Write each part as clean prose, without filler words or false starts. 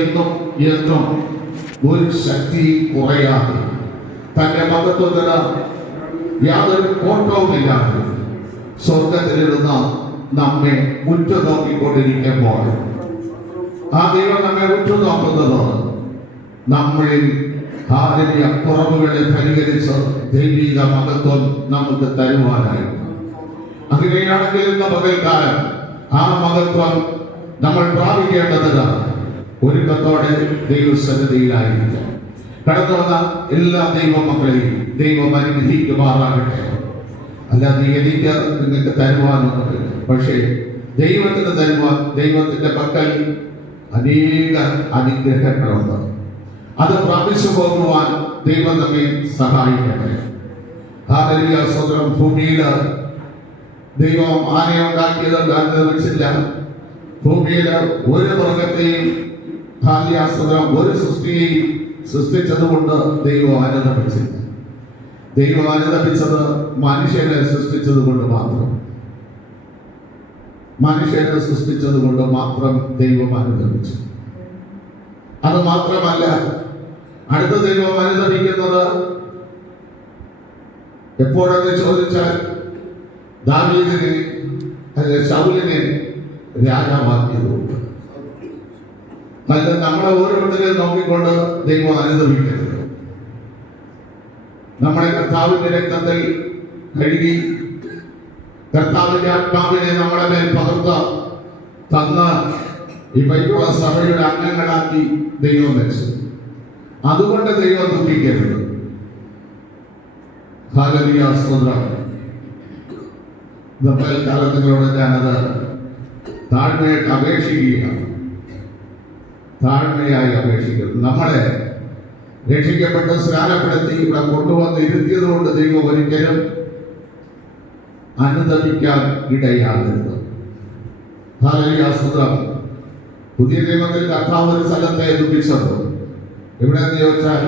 എന്നും എന്നും ഒരു ശക്തി കുറയാതെ തന്റെ മഹത്വത്തിന് യാതൊരു കോട്ടവുമില്ലാതെ സ്വർഗത്തിലിരുന്ന് നമ്മെ ഉറ്റുനോക്കിക്കൊണ്ടിരിക്കുമ്പോൾ ആ ദൈവം നമ്മെ ഉറ്റുനോക്കുന്നത് നമ്മളിൽ ഹാലിയ കുറവുകളെ പരിഹരിച്ച് ദൈവിക മഹത്വം നമുക്ക് തരുവാനായിരുന്നു. അങ്ങനെയാണെങ്കിൽ ഇന്ന് പകൽക്കാലം ആ മഹത്വം നമ്മൾ പ്രാപിക്കേണ്ടതിന് ഒരുക്കത്തോടെ ദൈവസന്നിധിയിലായിരിക്കും. കടന്നു വന്ന എല്ലാ ദൈവമക്കളെയും ദൈവം അനുഗ്രഹിക്കുമാറാകട്ടെ. അല്ലാതെ എനിക്ക് നിങ്ങൾക്ക് തരുവാനൊന്നുമില്ല, പക്ഷേ ദൈവത്തിന് തരുവാൻ ദൈവത്തിന്റെ പക്കൽ അനേക അനുഗ്രഹങ്ങളുണ്ട്. അത് പ്രാപിച്ചു പോകുവാൻ ദൈവം നമ്മെ സഹായിക്കട്ടെ. ഹല്ലേലൂയ. സ്വതന്ത്രം ഭൂമിയിൽ ദൈവം ആനയെ ഉണ്ടാക്കിയത് നിർമ്മിച്ചില്ല. ഭൂമിയിൽ ഒരു മൃഗത്തെയും ഒരു സൃഷ്ടിയെയും സൃഷ്ടിച്ചതുകൊണ്ട് ദൈവം അനുദപിച്ചില്ല. ദൈവം അനുദപിച്ചത് മനുഷ്യനെ സൃഷ്ടിച്ചത് കൊണ്ട് മാത്രം. മനുഷ്യനെ സൃഷ്ടിച്ചത് കൊണ്ട് മാത്രം ദൈവം അനുദപിച്ചു. അത് മാത്രമല്ല, അടുത്ത ദൈവം അനുദപിക്കുന്നത് എപ്പോഴെന്ന് ചോദിച്ചാൽ ദാവീദിനെ ശൗലിനെ രാജാവാക്കിയതുകൊണ്ട്. അല്ല, നമ്മളെ ഓരോരുത്തരെയും നോക്കിക്കൊണ്ട് ദൈവം അനുദപിക്കരുത്. നമ്മളെ കർത്താവിന്റെ രക്തത്തിൽ കഴുകി കർത്താവിന്റെ ആത്മാവിനെ നമ്മുടെ മേൽ പകർന്ന് തന്ന ഈ പൈതൃക സഭയുടെ അംഗങ്ങളാക്കി ദൈവം വെച്ചു. അതുകൊണ്ട് ദൈവം ദുഃഖിക്കരുത്. ഹല്ലേലൂയ. സ്തോത്രം. കാലത്തിലൂടെ ഞാനത് താഴ്മയായിട്ട് അപേക്ഷിക്കുകയാണ്. താഴ്മയായി അപേക്ഷിക്കുന്നത്. നമ്മളെ രക്ഷിക്കപ്പെട്ട് സ്നാനപ്പെടുത്തി ഇവിടെ കൊണ്ടുവന്ന് ഇരുത്തിയത് കൊണ്ട് ദൈവം ഒരിക്കലും അനുദപിക്കാൻ ഇടയാകരുത്. ഹല്ലേലൂയ. സ്തോത്രം. പുതിയ നിയമത്തിൽ കർത്താവ് ഒരു സ്ഥലത്തെ ദുഃഖിച്ചത് എവിടെയെന്ന് ചോദിച്ചാൽ,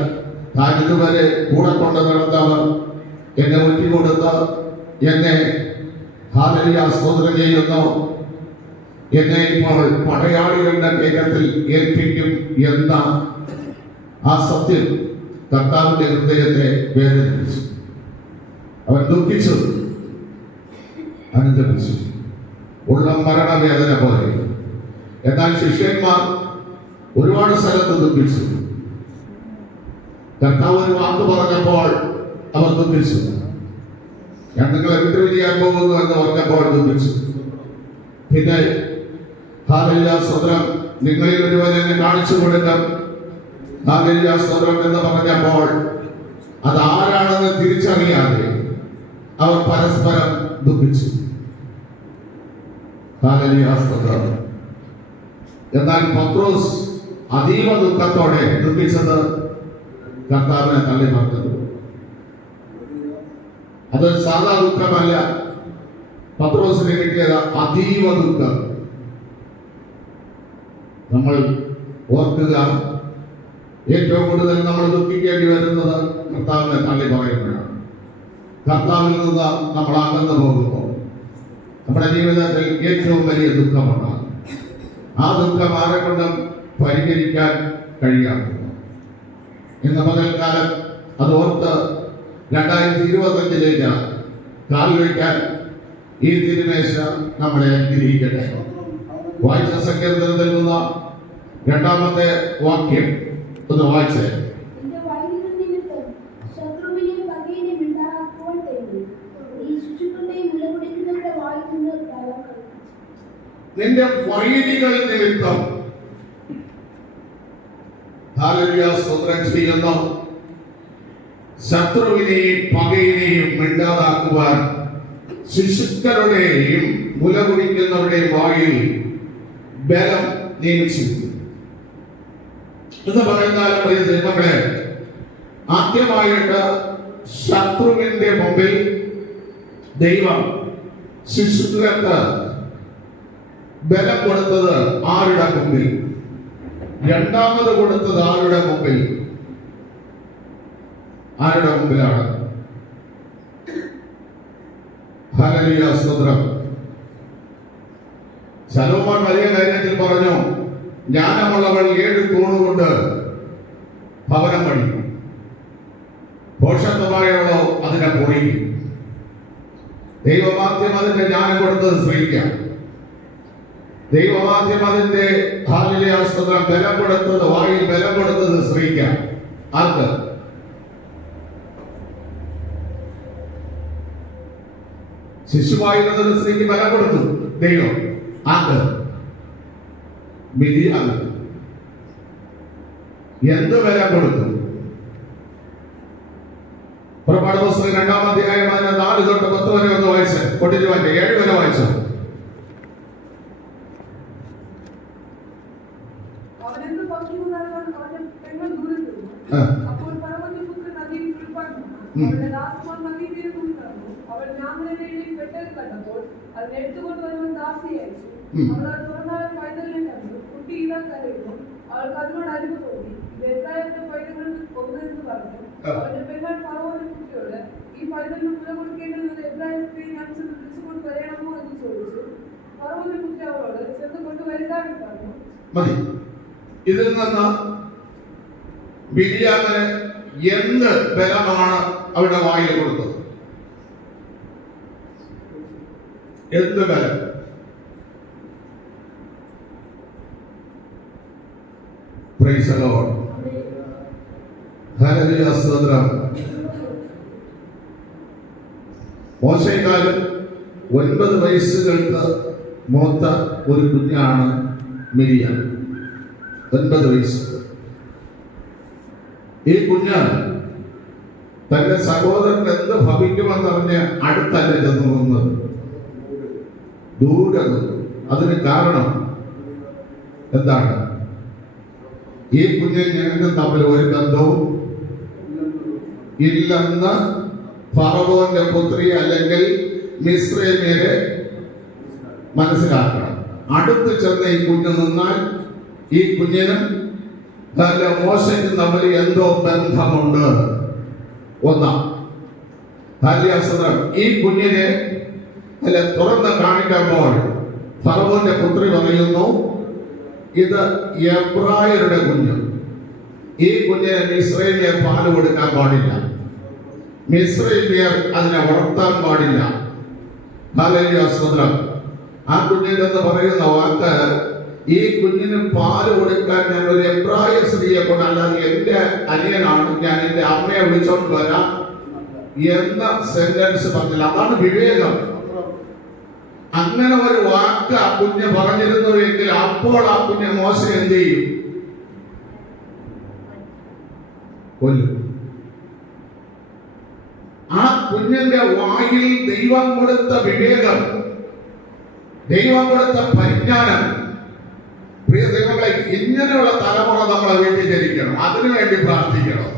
താൻ ഇതുവരെ കൂടെ കൊണ്ട് നടന്നവർ എന്നെ ഒറ്റിക്കൊടുത്ത് എന്നെ ഹല്ലേലൂയ സ്തോത്രം ചെയ്യുന്നു, എന്നെ ഇപ്പോൾ പടയാളികളുടെ വേഗത്തിൽ ഏൽപ്പിക്കും എന്ന ആ സത്യം കർത്താവിന്റെ ഹൃദയത്തെ വേദനിപ്പിച്ചു. അവൻ ദുഃഖിച്ചു, അനുദപിച്ചു, ഉള്ള മരണവേദന പോലെ. എന്നാൽ ശിഷ്യന്മാർ ഒരുപാട് സ്ഥലത്ത് ദുഃഖിച്ചു. കർത്താവ് ഒരു വാക്ക് പറഞ്ഞപ്പോൾ അവർ ദുഃഖിച്ചു. ഞാൻ നിങ്ങളെ വിട്ടുപിരിയാൻ പോകുന്നു എന്ന് പറഞ്ഞപ്പോൾ ദുഃഖിച്ചു. പിന്നെ ഹല്ലേലൂയ സ്തോത്രം, നിങ്ങളിൽ ഒരുവൻ എന്നെ കാണിച്ചു കൊടുക്കാം, ഹല്ലേലൂയ സ്തോത്രം എന്ന് പറഞ്ഞപ്പോൾ അത് ആരാണെന്ന് തിരിച്ചറിയാതെ അവർ പരസ്പരം ദുഃഖിച്ചു. ഹല്ലേലൂയ സ്തോത്രം. എന്നാൽ പത്രോസ് അതീവ ദുഃഖത്തോടെ ദുഃഖിച്ചത് കർത്താവിനെ തള്ളി പറഞ്ഞത്. അത് സാധാ ദുഃഖമല്ല, പത്രോസിന് കിട്ടിയത് അതീവ ദുഃഖം. നമ്മൾ ഓർക്കുക, ഏറ്റവും കൂടുതൽ നമ്മൾ ദുഃഖിക്കേണ്ടി വരുന്നത് കർത്താവിനെ തള്ളി പറയുമ്പോഴാണ്. കർത്താവിൽ നിന്ന് നമ്മൾ അകന്നു പോകുമ്പോൾ നമ്മുടെ ജീവിതത്തിൽ ഏറ്റവും വലിയ ദുഃഖമുണ്ടാകും. ആ ദുഃഖം ആരെക്കൊണ്ടും പരിഹരിക്കാൻ കഴിയാത്തത്. ഇന്ന് പകൽക്കാലം അത് ഓർത്ത് 2025 കാൽ വയ്ക്കാൻ ഈ തിരുമേശ നമ്മളെ അനുഗ്രഹിക്കട്ടെ. വായിച്ച സങ്കീർത്തനത്തിൽ നിന്ന് 2-ാമത്തെ വാക്യം ഒന്ന് വായിച്ചേ. നിന്റെ വൈരികൾ നിമിത്തം ഹല്ലേലൂയ സ്തോത്രം ചെയ്യുന്ന ശത്രുവിനെയും പകയിനെയും മിണ്ടാതാക്കുവാൻ ശിശുക്കളുടെയും മുലകുടിക്കുന്നവരുടെയും വായിൽ ബലം നിയമിച്ചിരിക്കുന്നു എന്ന് പറയുന്നാൽ, മക്കളെ, ആദ്യമായിട്ട് ശത്രുവിന്റെ മുമ്പിൽ ദൈവം ശിശുക്കൾക്ക് ബലം കൊടുത്തത് ആരുടെ മുമ്പിൽ? രണ്ടാമത് കൊടുത്തത് ആരുടെ മുമ്പിൽ? ആരുടെ മുമ്പിലാണ്? ഹല്ലേലൂയ സ്തോത്രം. ശലോമോൻ വലിയ കാര്യത്തിൽ പറഞ്ഞു, ജ്ഞാനമുള്ളവൾ 7 തൂണുകൊണ്ട് ഭവനം പണിയും, ഭോഷത്വമായുള്ളോ അതിനെ പൊളിക്കും. ദൈവവാദ്യം അതിന്റെ ജ്ഞാനം കൊടുത്തത് സ്ത്രീക്കാം. ദൈവവാദ്യം അതിന്റെ ഹാലിലയാസ്ത്രം ബലം കൊടുത്തത്, വായിൽ ബലം കൊടുത്തത് സ്ത്രീക്കാം. ആർക്ക്? ശിശുവായിരുന്നതിന് സ്ത്രീക്ക് ബലം കൊടുത്തു ദൈവം. ആർക്ക്? മിരിയാമിന്. എന്ത് ബലം കൊടുത്തു? പുറപ്പാട് പുസ്തകം 2-ാം അധ്യായം 4 തൊട്ട് 10 വരെ ഒന്ന് വായിച്ച്, കൊണ്ടിരുവാൻ 7 വരെ വായിച്ചു. അവൾക്ക് അതിനോട് അരിവ് തോന്നി. ഇത് എത്രയായിട്ട് പൈതങ്ങളിൽ ഒന്നെന്ന് പറഞ്ഞു. അവന്റെ പെങ്ങൾ ഫറവോന്റെ കുട്ടിയോട്, ഈ പൈതലിന് മുല കൊടുക്കേണ്ടത് എബ്രായ സ്ത്രീ ഞാൻ ചെന്ന് വിളിച്ചുകൊണ്ട് വരയണമോ എന്ന് ചോദിച്ചു. ഫറവോന്റെ കുട്ടി അവളോട്, ചെന്ന് കൊണ്ടുവരുതാൻ പറഞ്ഞു. മതി. ഇതിൽ നിന്ന് മിരിയാമിന് എന്ത് ബലമാണ് അവിടെ വായിൽ കൊടുത്തത്? എന്ത് ബലം? Praise the Lord. Hallelujah. സ്തോത്രം. മോശെക്കാലം 9 വയസ്സുകൾക്ക് മൂത്ത ഒരു കുഞ്ഞാണ് മിരിയാം. 9 വയസ്സ്. ഈ കുഞ്ഞ് തന്റെ സഹോദരൻ എന്ത് ഭവിക്കുമെന്നറിഞ്ഞ് അടുത്തല്ല ചെന്ന് നിന്നത്, ദൂരെ നിന്നു. അതിന് കാരണം എന്താണ്? ഈ കുഞ്ഞ് ഞങ്ങൾക്ക് തമ്മിൽ ഒരു ബന്ധവും ഇല്ലെന്ന് ഫറവോന്റെ പുത്രി അല്ലെങ്കിൽ മിസ്രൈമ്യരെ മനസ്സിലാക്കണം. അടുത്ത് ചെന്ന് ഈ കുഞ്ഞ് നിന്നാൽ ഈ കുഞ്ഞിനും മോശയ്ക്കും തമ്മിൽ എന്തോ ബന്ധമുണ്ട്. ഒന്നാം ഈ കുഞ്ഞിനെ തുറന്ന് കാണിക്കുമ്പോൾ ഫറവോന്റെ പുത്രി പറയുന്നു, ഇത് എബ്രായരുടെ കുഞ്ഞ്. ഈ കുഞ്ഞിനെ മിസ്രൈമ്യർ പാല് കൊടുക്കാൻ പാടില്ല, മിസ്രൈമ്യർ അതിനെ വളർത്താൻ പാടില്ല. ഹല്ലേലൂയ. സ്തോത്രം. ആ കുഞ്ഞിനെന്ന് പറയുന്ന വാക്ക്, ഈ കുഞ്ഞിന് പാല് കൊടുക്കാൻ ഞാൻ ഒരു എബ്രായ സ്ത്രീയെ കൊണ്ട്, അല്ലാതെ എന്റെ അനിയനാണ്, ഞാൻ എന്റെ അമ്മയെ വിളിച്ചോണ്ട് വരാം എന്ന സെന്റൻസ് പറഞ്ഞില്ല. അതാണ് വിവേകം. അങ്ങനെ ഒരു വാക്ക് ആ കുഞ്ഞ് പറഞ്ഞിരുന്നുവെങ്കിൽ അപ്പോൾ ആ കുഞ്ഞ് മോശം എന്ത് ചെയ്യും? കൊല്ലും. ആ കുഞ്ഞിന്റെ വായിൽ ദൈവം കൊടുത്ത വിവേകം, ദൈവം കൊടുത്ത പരിജ്ഞാനം. പ്രിയ ദൈവങ്ങളെ, ഇങ്ങനെയുള്ള തലമുറ നമ്മളെ വീട്ടിൽ ജനിക്കണം. അതിനുവേണ്ടി പ്രാർത്ഥിക്കണം.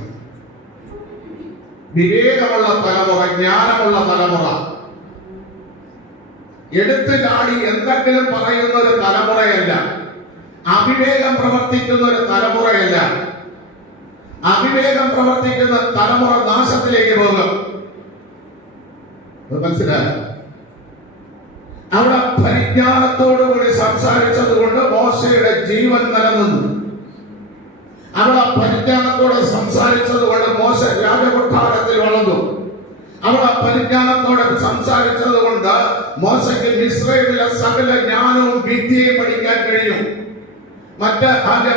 വിവേകമുള്ള തലമുറ, ജ്ഞാനമുള്ള തലമുറ, എടുത്തു ചാടി എന്തെങ്കിലും പറയുന്ന ഒരു തലമുറയല്ല, അവിവേകം പ്രവർത്തിക്കുന്ന ഒരു തലമുറയല്ല. അവിവേകം പ്രവർത്തിക്കുന്ന തലമുറ നാശത്തിലേക്ക് പോകും. മനസ്സിലായോ? അവിടെ പരിജ്ഞാനത്തോടുകൂടി സംസാരിച്ചത് കൊണ്ട് മോശയുടെ ജീവൻ നിലനിന്നു. അവിടെ പരിജ്ഞാനത്തോടെ സംസാരിച്ചത് കൊണ്ട് മോശ രാജകൊട്ടാരത്തിൽ വളർന്നു. അവിടെ പരിജ്ഞാനത്തോടെ സംസാരിച്ചത് കൊണ്ട് മോശയ്ക്ക് മിസ്രൈമിലെ സകല ജ്ഞാനവും വിദ്യയും പഠിക്കാൻ കഴിയും. മറ്റ്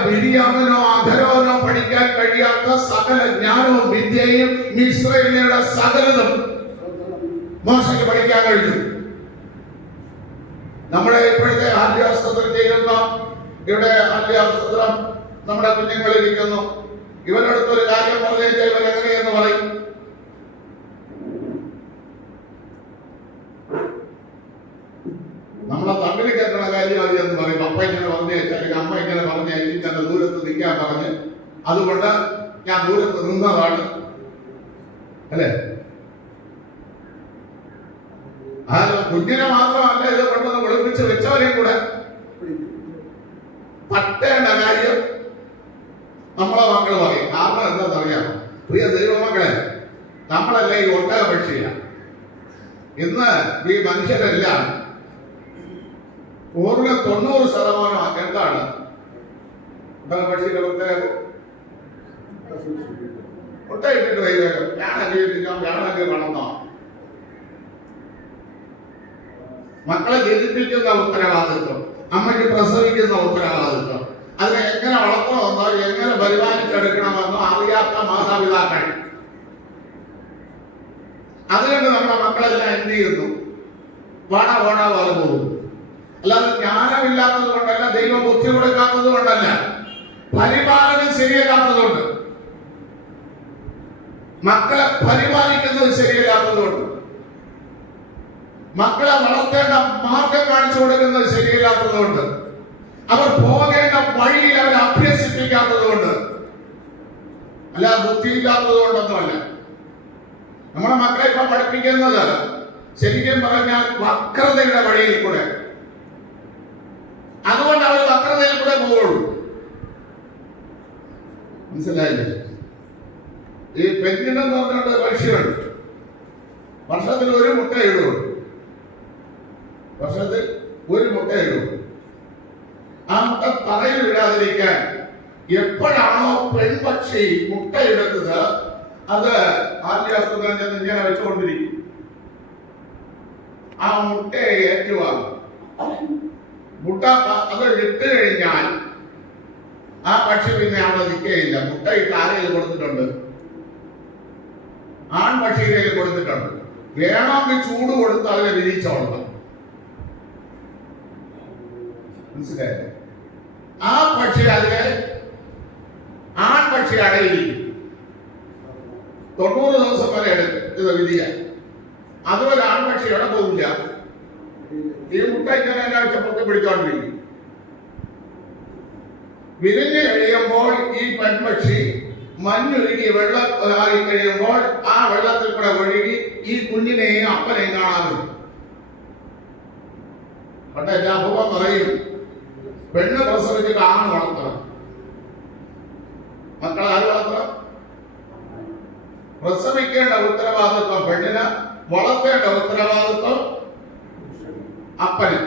മിരിയാമിനോ അധരോനോ പഠിക്കാൻ കഴിയാത്ത സകല ജ്ഞാനവും വിദ്യയും മിസ്രൈമിയുടെ സകലതും മോശയ്ക്ക് പഠിക്കാൻ കഴിഞ്ഞു. നമ്മുടെ ഇപ്പോഴത്തെ ആദ്യാസ്ത്രം ചെയ്യുന്ന ഇവിടെ ആദ്യാസ്ത്രം നമ്മുടെ കുഞ്ഞുങ്ങളിരിക്കുന്നു. ഇവരടുത്തൊരു കാര്യം പറഞ്ഞേച്ചാൽ ഇവർ എങ്ങനെയെന്ന് പറയും? നമ്മളെ തമ്മിൽ കേൾക്കണ കാര്യം അത് എന്ന് പറയും. അപ്പ ഇങ്ങനെ പറഞ്ഞേച്ചാൽ, അമ്മ ഇങ്ങനെ പറഞ്ഞേച്ചാൽ തന്നെ ദൂരത്ത് നിൽക്കാൻ പറഞ്ഞ്, അതുകൊണ്ട് ഞാൻ ദൂരത്ത് നിന്നതാണ്, അല്ലേ? കുഞ്ഞിനെ മാത്രമല്ല, ഇത് കൊണ്ടൊന്ന് ഒളിപ്പിച്ച് വെച്ചവരെയും കൂടെ പറ്റേണ്ട കാര്യം നമ്മളെ മക്കൾ പറയും. കാരണം എന്താണെന്നറിയാമോ? പ്രിയ ദൈവമക്കളെ, നമ്മളല്ല ഈ ഒട്ടക പക്ഷിയ. ഇന്ന് ഈ മനുഷ്യരെല്ലാം 90% എന്താണ്? പക്ഷിയുടെ പ്രത്യേകം മുട്ടയിട്ടിട്ട് വൈകുന്നേരം ഞാനൊക്കെ വളർന്നോ. മക്കളെ ജനിപ്പിക്കുന്ന ഉത്തരവാദിത്വം, അമ്മയ്ക്ക് പ്രസവിക്കുന്ന ഉത്തരവാദിത്വം, അതിനെ എങ്ങനെ വളർത്തണമെന്നോ എങ്ങനെ പരിപാലിച്ചെടുക്കണമെന്നോ അറിയാത്ത മാതാപിതാക്കൾ. അതുകൊണ്ട് നമ്മുടെ മക്കളെല്ലാം എന്ത് ചെയ്യുന്നു? വാണ പോലെ പോകുന്നു. അല്ലാതെ ജ്ഞാനമില്ലാത്തത് കൊണ്ടല്ല, ദൈവം ബുദ്ധി കൊടുക്കാത്തത് കൊണ്ടല്ല, പരിപാലനം ശരിയല്ലാത്തതുകൊണ്ട്, മക്കളെ പരിപാലിക്കുന്നത് ശരിയല്ലാത്തതുകൊണ്ട്, മക്കളെ വളർത്തേണ്ട മാർഗം കാണിച്ചു കൊടുക്കുന്നത് ശരിയല്ലാത്തതുകൊണ്ട്, അവർ പോകേണ്ട വഴിയിൽ അവരെ അഭ്യസിപ്പിക്കാത്തതുകൊണ്ട്, അല്ല ബുദ്ധിയില്ലാത്തത് കൊണ്ടൊന്നുമല്ല. നമ്മുടെ മക്കളെ ഇപ്പൊ പഠിപ്പിക്കുന്നത് ശരിക്കും പറഞ്ഞാൽ വക്രതയുടെ വഴിയിൽ കൂടെ. അതുകൊണ്ട് അവർ വക്രതയിൽ കൂടെ പോവുള്ളൂ. മനസ്സിലായില്ലേ? ഈ പെൻഗിനെന്ന് പറഞ്ഞുകൊണ്ട് പക്ഷിയുണ്ട്. വർഷത്തിൽ ഒരു മുട്ട ഇടുള്ളൂ. വർഷത്തിൽ ഒരു മുട്ട ഇടുള്ളൂ. ആ മുട്ട തറയിൽ വിടാതിരിക്കാൻ എപ്പോഴാണോ പെൺപക്ഷി മുട്ടയിടുന്നത് അത് ആദ്യാസ്ത്രജ്ഞൻ ഇങ്ങനെ വെച്ചുകൊണ്ടിരിക്കും. ആ മുട്ടയെ ഏറ്റുവാങ്ങും. മുട്ട അത് ഇട്ട് കഴിഞ്ഞാൽ ആ പക്ഷി പിന്നെ അവിടെ നിൽക്കുകയില്ല. മുട്ടയിട്ട് ആരെയും കൊടുത്തിട്ടുണ്ട്? ആൺപക്ഷിയുടെ കൊടുത്തിട്ടുണ്ട്. വേണമെങ്കിൽ ചൂട് കൊടുത്ത് അതിനെ വിരിച്ചോളണം. മനസ്സിലായില്ലേ? ആ പക്ഷി അതിനെ ആൺപക്ഷി അടയിരിക്കും. 90 ദിവസം വരെ ഇത് വിധിയാൻ. അതുപോലെ ആൺപക്ഷി എവിടെ പോകില്ല. ഈ മുട്ട ഇങ്ങനെ ഒരാഴ്ച പൊക്കി പിടിച്ചോണ്ടിരിക്കും. വിരിഞ്ഞു കഴിയുമ്പോൾ ഈ പെൺപക്ഷി മഞ്ഞൊരുക്കി വെള്ളമായി കഴിയുമ്പോൾ ആ വെള്ളത്തിൽ കൂടെ ഒഴുകി ഈ കുഞ്ഞിനെയും അപ്പനെയും കാണാറുണ്ട്. പണ്ട് എന്റെ അപ്പൂപ്പൻ പറയും, പെണ്ണ് പ്രസവിച്ചിട്ട് ആണ് വളർത്തണം. മക്കൾ ആര് വളർത്തണം? പ്രസവിക്കേണ്ട ഉത്തരവാദിത്വം പെണ്ണിന്, വളർത്തേണ്ട ഉത്തരവാദിത്വം അപ്പന്.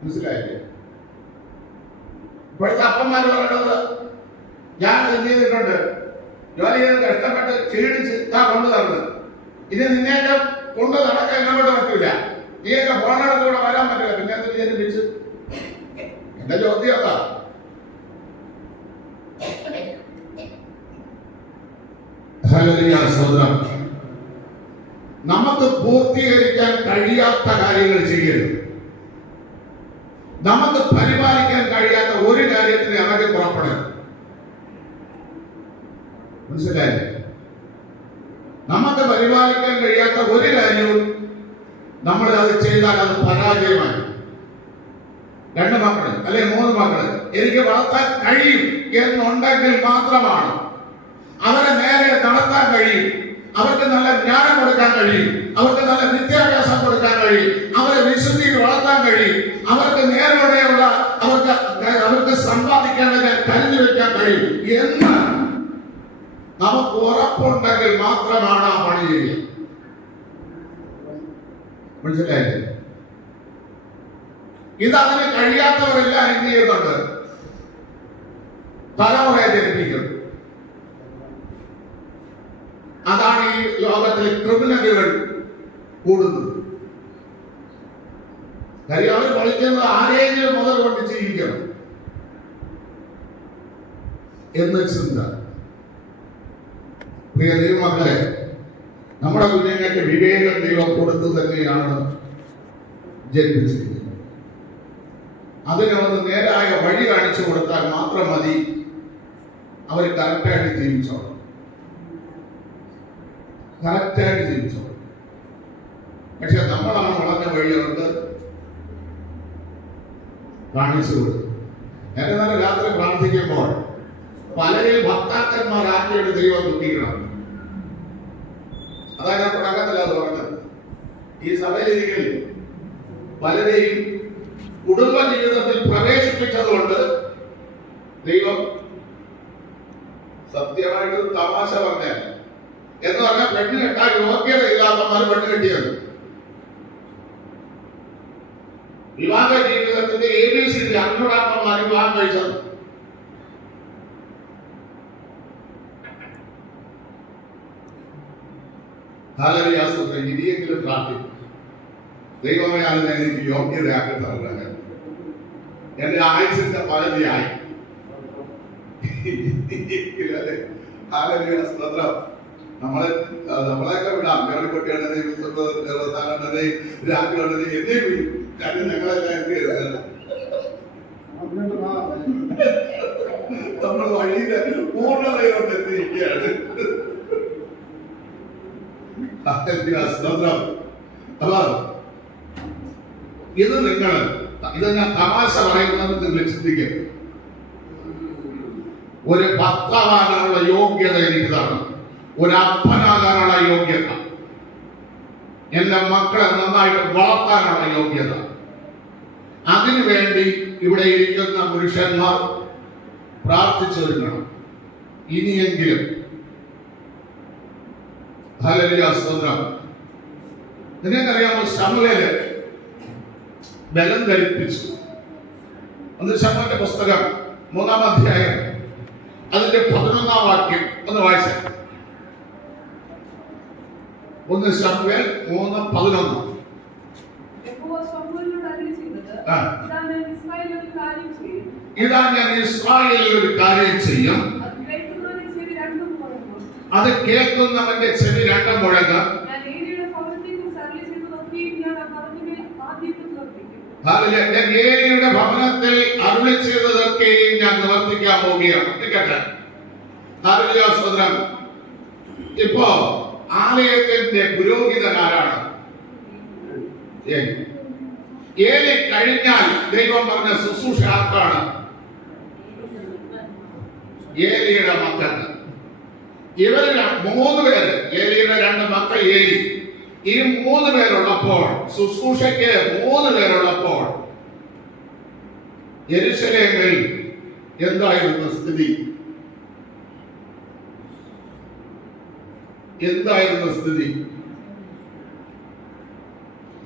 മനസ്സിലായില്ലേ? ഇപ്പോഴത്തെ അപ്പന്മാര് പറയുന്നത്, ഞാൻ എന്ത് ചെയ്തിട്ടുണ്ട്, ജോലി ചെയ്ത് കഷ്ടപ്പെട്ട് ക്ഷീണിച്ച് കൊണ്ടു തന്നത്, ഇനി നിന്നെയൊക്കെ കൊണ്ട് നടക്കാൻ എന്നോട് പറ്റൂല, നീയൊക്കെ പോണടത്ത് കൂടെ വരാൻ പറ്റില്ല, പിന്നെ എന്ത് ജനിപ്പിച്ച്. എന്റെ ചോദ്യം അതാ. നമുക്ക് പൂർത്തീകരിക്കാൻ കഴിയാത്ത കാര്യങ്ങൾ ചെയ്യരുത്. നമുക്ക് പരിപാലിക്കാൻ കഴിയാത്ത ഒരു കാര്യത്തിന് ഇറങ്ങി പുറപ്പെടരുത്. മനസ്സിലായില്ലേ? നമുക്ക് പരിപാലിക്കാൻ കഴിയാത്ത ഒരു കാര്യവും നമ്മൾ അത് ചെയ്താൽ അത് പരാജയമായി. 2 മക്കള് അല്ലെ 3 മക്കള് എനിക്ക് വളർത്താൻ കഴിയും എന്നുണ്ടെങ്കിൽ മാത്രമാണ് അവരെ നേരെ നടത്താൻ കഴിയും, അവർക്ക് നല്ല ജ്ഞാനം കൊടുക്കാൻ കഴിയും, അവർക്ക് നല്ല വിദ്യാഭ്യാസം കൊടുക്കാൻ കഴിയും, അവരെ വിശുദ്ധിയിൽ വളർത്താൻ കഴിയും, അവർക്ക് നേരോടെയുള്ള അവർക്ക് സമ്പാദിക്കേണ്ടത് കരുതി വെക്കാൻ കഴിയും എന്ന് നമുക്ക് ഉറപ്പുണ്ടെങ്കിൽ മാത്രമാണ് ആ പണി ചെയ്യുക. മനസ്സിലായില്ലേ? ഇതതിന് കഴിയാത്തവരെല്ലാം എന്ത് ചെയ്യുന്നുണ്ട്? തലമുറയെ ജനിപ്പിക്കുന്നു. അതാണ് ഈ ലോകത്തിലെ ക്രിമിനലുകൾ കൂടുന്നത്. കാര്യം അവർ കളിക്കുന്നത് ആരെങ്കിലും മുതൽ കൊണ്ട് ജീവിക്കണം എന്ന് ചിന്ത. പ്രിയ ദൈവമക്കളെ, നമ്മുടെ കുഞ്ഞുങ്ങൾക്ക് വിവേകം ദൈവം കൊടുത്തു തന്നെയാണ് ജനിപ്പിച്ചിരിക്കുന്നത്. അതിനൊന്ന് നേരായ വഴി കാണിച്ചു കൊടുത്താൽ മാത്രം മതി, അവർ കറക്റ്റായിട്ട് ജീവിച്ചോളും. കറക്റ്റായിട്ട് ജീവിച്ചോളും. പക്ഷെ നമ്മളാണ് വളർന്ന വഴി അവർക്ക് കാണിച്ചു കൊടുക്കും. എന്നാൽ രാത്രി പ്രാർത്ഥിക്കുമ്പോൾ പലരെയും ഭർത്താക്കന്മാരാക്കിയിട്ട് ദൈവം ദുഃഖിക്കണം. അതാണ് ഞാൻ തുടക്കത്തിലത് പറഞ്ഞത്. ഈ സഭയിലിരിക്കൽ പലരെയും കുടുംബ ജീവിതത്തിൽ പ്രവേശിപ്പിച്ചതുകൊണ്ട് ദൈവം സത്യമായിട്ട് തമാശ പറഞ്ഞ എന്ന് പറഞ്ഞാൽ പെണ്ണ് കെട്ടാൻ യോഗ്യത ഇല്ലാത്തമാർ പെണ്ണ് കെട്ടിയത്. വിവാഹ ജീവിതത്തിന്റെ ABC അറിഞ്ഞൂടാത്തമാര് വിവാഹം കഴിച്ചത്. ഹല്ലേലൂയ. ഇനിയെങ്കിലും പ്രാർത്ഥിക്കും, ദൈവമേ അതിനെ എനിക്ക് യോഗ്യതയാക്കട്ടെ. എന്റെ ആയുസിന്റെ പകുതിയായി. ഹല്ലേലൂയ. സ്തോത്രം. നമ്മളെയൊക്കെ വിടാം. കേരളപ്പെട്ടിയാണത്, ദേവസ്ഥാനാണത്, രാജ്യമാണത്, എന്നെ വിടും. കാരണം ഞങ്ങളെല്ലാം എന്ത് ചെയ്തല്ല, നമ്മൾ വഴിയില് പൂർണ്ണതയിലോട്ട് എത്തിയിരിക്കുകയാണ്. സ്തോത്രം. അപ്പൊ ഇത് ഞാൻ തമാശ പറയുന്നത് നിങ്ങൾ ചിന്തിക്കുക. ഒരു ഭർത്താവാകാനുള്ള യോഗ്യത എനിക്ക് തരണം, ഒരു അപ്പനാകാനുള്ള യോഗ്യത, എന്റെ മക്കളെ നന്നായിട്ട് വളർത്താനുള്ള യോഗ്യത. അതിനുവേണ്ടി ഇവിടെ ഇരിക്കുന്ന പുരുഷന്മാർ പ്രാർത്ഥിച്ചൊരുങ്ങണം. ഇനിയെങ്കിലും. ഹല്ലേലൂയ. സ്തോത്രം. നിങ്ങൾക്കറിയാമോ, ശമൂവേല് ബലം ധരിപ്പിച്ചു. അത് ശമൂവേലിന്റെ പുസ്തകം 3-ാം അധ്യായം അതിന്റെ 11-ാം വാക്യം ഒന്ന് വായിച്ച. 1 ശമൂവേൽ 3:11. ഇതാ ഞാൻ ഇസ്രായേലിൽ ഒരു കാര്യം ചെയ്യും, അത് കേൾക്കുന്നവന്റെ ചെവി രണ്ടും മുഴങ്ങും. ഏലിയുടെ ഭവനത്തിൽ അരുളി ചെയ്തതൊക്കെയും ഞാൻ നിവർത്തിക്കാൻ പോവുകയാണ്. ഇപ്പോ ആലയത്തിന്റെ പുരോഹിതനാരാണ്? ഏലി കഴിഞ്ഞാൽ ദൈവം പറഞ്ഞ ശുശ്രൂഷ ആർക്കാണ്? ഏലിയുടെ മക്കൾക്ക്. ഇവര് 3 പേര്, ഏലിയുടെ 2 മക്കൾ ഏലി, ഈ 3 പേരുള്ളപ്പോൾ, ശുശ്രൂഷയ്ക്ക് 3 പേരുള്ളപ്പോൾ യെരൂശലേമിൽ എന്തായിരുന്നു സ്ഥിതി? എന്തായിരുന്നു സ്ഥിതി?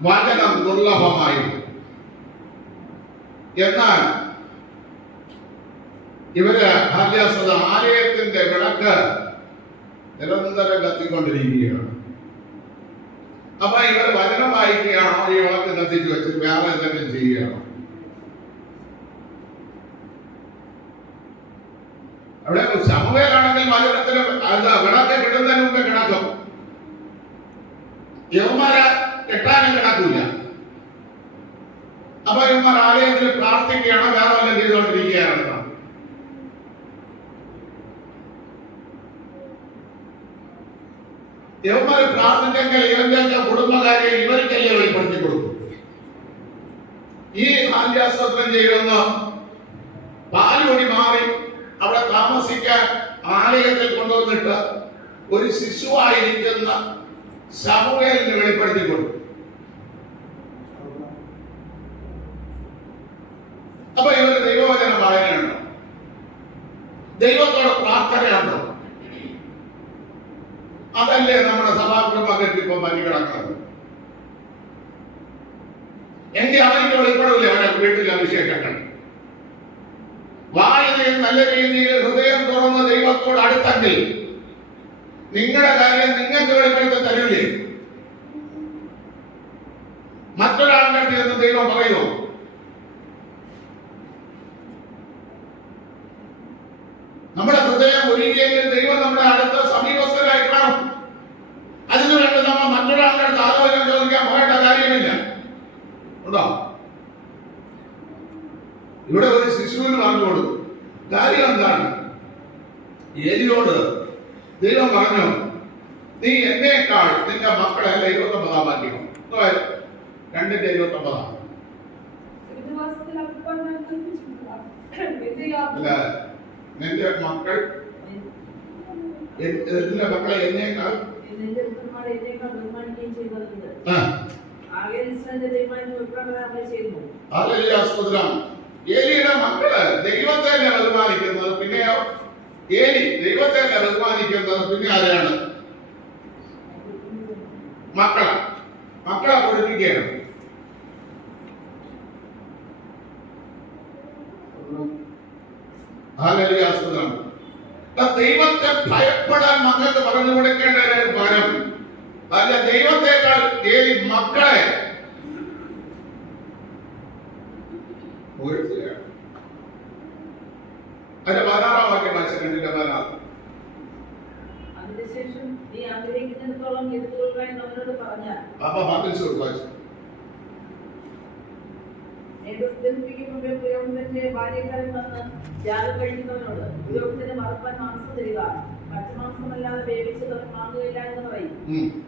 വചനം ദുർലഭമായിരുന്നു. എന്നാൽ ഇവര് ആലയത്തിന്റെ വിളക്ക് നിരന്തരം കത്തിക്കൊണ്ടിരിക്കുകയാണ്. അപ്പൊ ഇവർ വചനം വായിക്കുകയാണോ, ഈ വിളക്ക് കത്തിച്ചു വെച്ച് വേറെ എന്തെങ്കിലും ചെയ്യുകയാണോ? അവിടെ ശമൂവേലാണെങ്കിൽ വചനത്തിന് വിളക്ക് കിട്ടുന്നതിന് മുമ്പേ കിടക്കും. യവന്മാരെ കെട്ടാനും കിടക്കൂല. അപ്പൊ ഇവന്മാർ ആലയത്തിൽ പ്രാർത്ഥിക്കുകയാണോ, വേറെ വല്ലതും ചെയ്തുകൊണ്ടിരിക്കുകയാണോ? യവന്മാര് പ്രാർത്ഥിച്ചെങ്കിൽ ഇവന്റെ കുടുംബകാര്യം ഇവർക്കല്ലേ വെളിപ്പെടുത്തി കൊടുക്കും. ഈ ആദ്യാസ്ത്രം ചെയ്യുന്ന പാലുകൂടി മാറി അവിടെ താമസിക്കാൻ ആലയത്തിൽ കൊണ്ടുവന്നിട്ട് ഒരു ശിശുവായിരിക്കുന്ന ശമൂവേലിനെ വെളിപ്പെടുത്തി കൊടുക്കും. അപ്പൊ ഇവര് ദൈവവചന വായനയുണ്ടോ? ദൈവത്തോട് പ്രാർത്ഥനയുണ്ടോ? അതല്ലേ നമ്മുടെ സഭാകുടുംബങ്ങൾക്ക് ഇപ്പൊ മറികടക്കുന്നത്. എങ്കിൽ അവർക്ക് വെളിപ്പെടില്ല അവരെ വീട്ടിൽ അഭിഷേകങ്ങൾ. വായനയിൽ നല്ല രീതിയിൽ ഹൃദയം തുറന്ന് ദൈവത്തോട് അടുത്തെങ്കിൽ നിങ്ങളുടെ കാര്യം നിങ്ങൾക്ക് വെളിപ്പെടുത്തി തരില്ലേ? മറ്റൊരാളുടെ അടുത്ത് എന്ന് ദൈവം പറയുമോ? നമ്മുടെ ഹൃദയം ഒരുങ്ങിയെങ്കിൽ ദൈവം നമ്മുടെ അടുത്ത സമീപസ്ഥരായി കാണും. അതിനുവേണ്ടി നമ്മൾ മറ്റൊരാളുടെ അടുത്ത് ആലോചന ചോദിക്കാൻ പോകേണ്ട കാര്യമില്ല. ഉണ്ടോ? ഇവിടെ ഒരു ശിശുവിന് പറഞ്ഞു കൊടുത്തു. കാര്യം എന്താണ്? ഏലിയോട് ദൈവം പറഞ്ഞു, നീ എന്നേക്കാൾ നിന്റെ മക്കളെ അല്ല 29-ാം വാക്യം 2:29. നിന്റെ മക്കൾ നിന്റെ മക്കളെ എന്നേക്കാൾ ഏലിയുടെ മക്കള് ദൈവത്തെ ബഹുമാനിക്കുന്നത്, പിന്നെയോ ഏലി ദൈവത്തെ ബഹുമാനിക്കുന്നത് പിന്നെ ആരെയാണ്? മക്കളെ പഠിപ്പിക്കുകയാണ്. ഹല്ലേലൂയ സ്തോത്രം. ദൈവത്തെ ഭയപ്പെടാൻ മക്കൾക്ക് പറഞ്ഞു കൊടുക്കേണ്ട ഒരു പരം അല്ല, ദൈവത്തെക്കാൾ മക്കളെ പുകഴ്ത്തുകയാണ്. അതിന്റെ 16-ാം വാക്യം വായിച്ച 2:16. അതിനുശേഷം നീ ആഗ്രഹിക്കുന്നിടത്തോളം എടുത്തുകൊള്ളുക എന്ന് അവനോട് പറഞ്ഞാൽ മുമ്പേ പുരോഹിതന്റെ ബാല്യക്കാരൻ വന്ന് ജാതം കഴിക്കുന്നവനോട് പുരോഹിതന് വറുപ്പാൻ മാംസം തരിക, പച്ചമാംസമല്ലാതെ വേവിച്ചത് വാങ്ങുകയില്ല എന്ന് പറയും.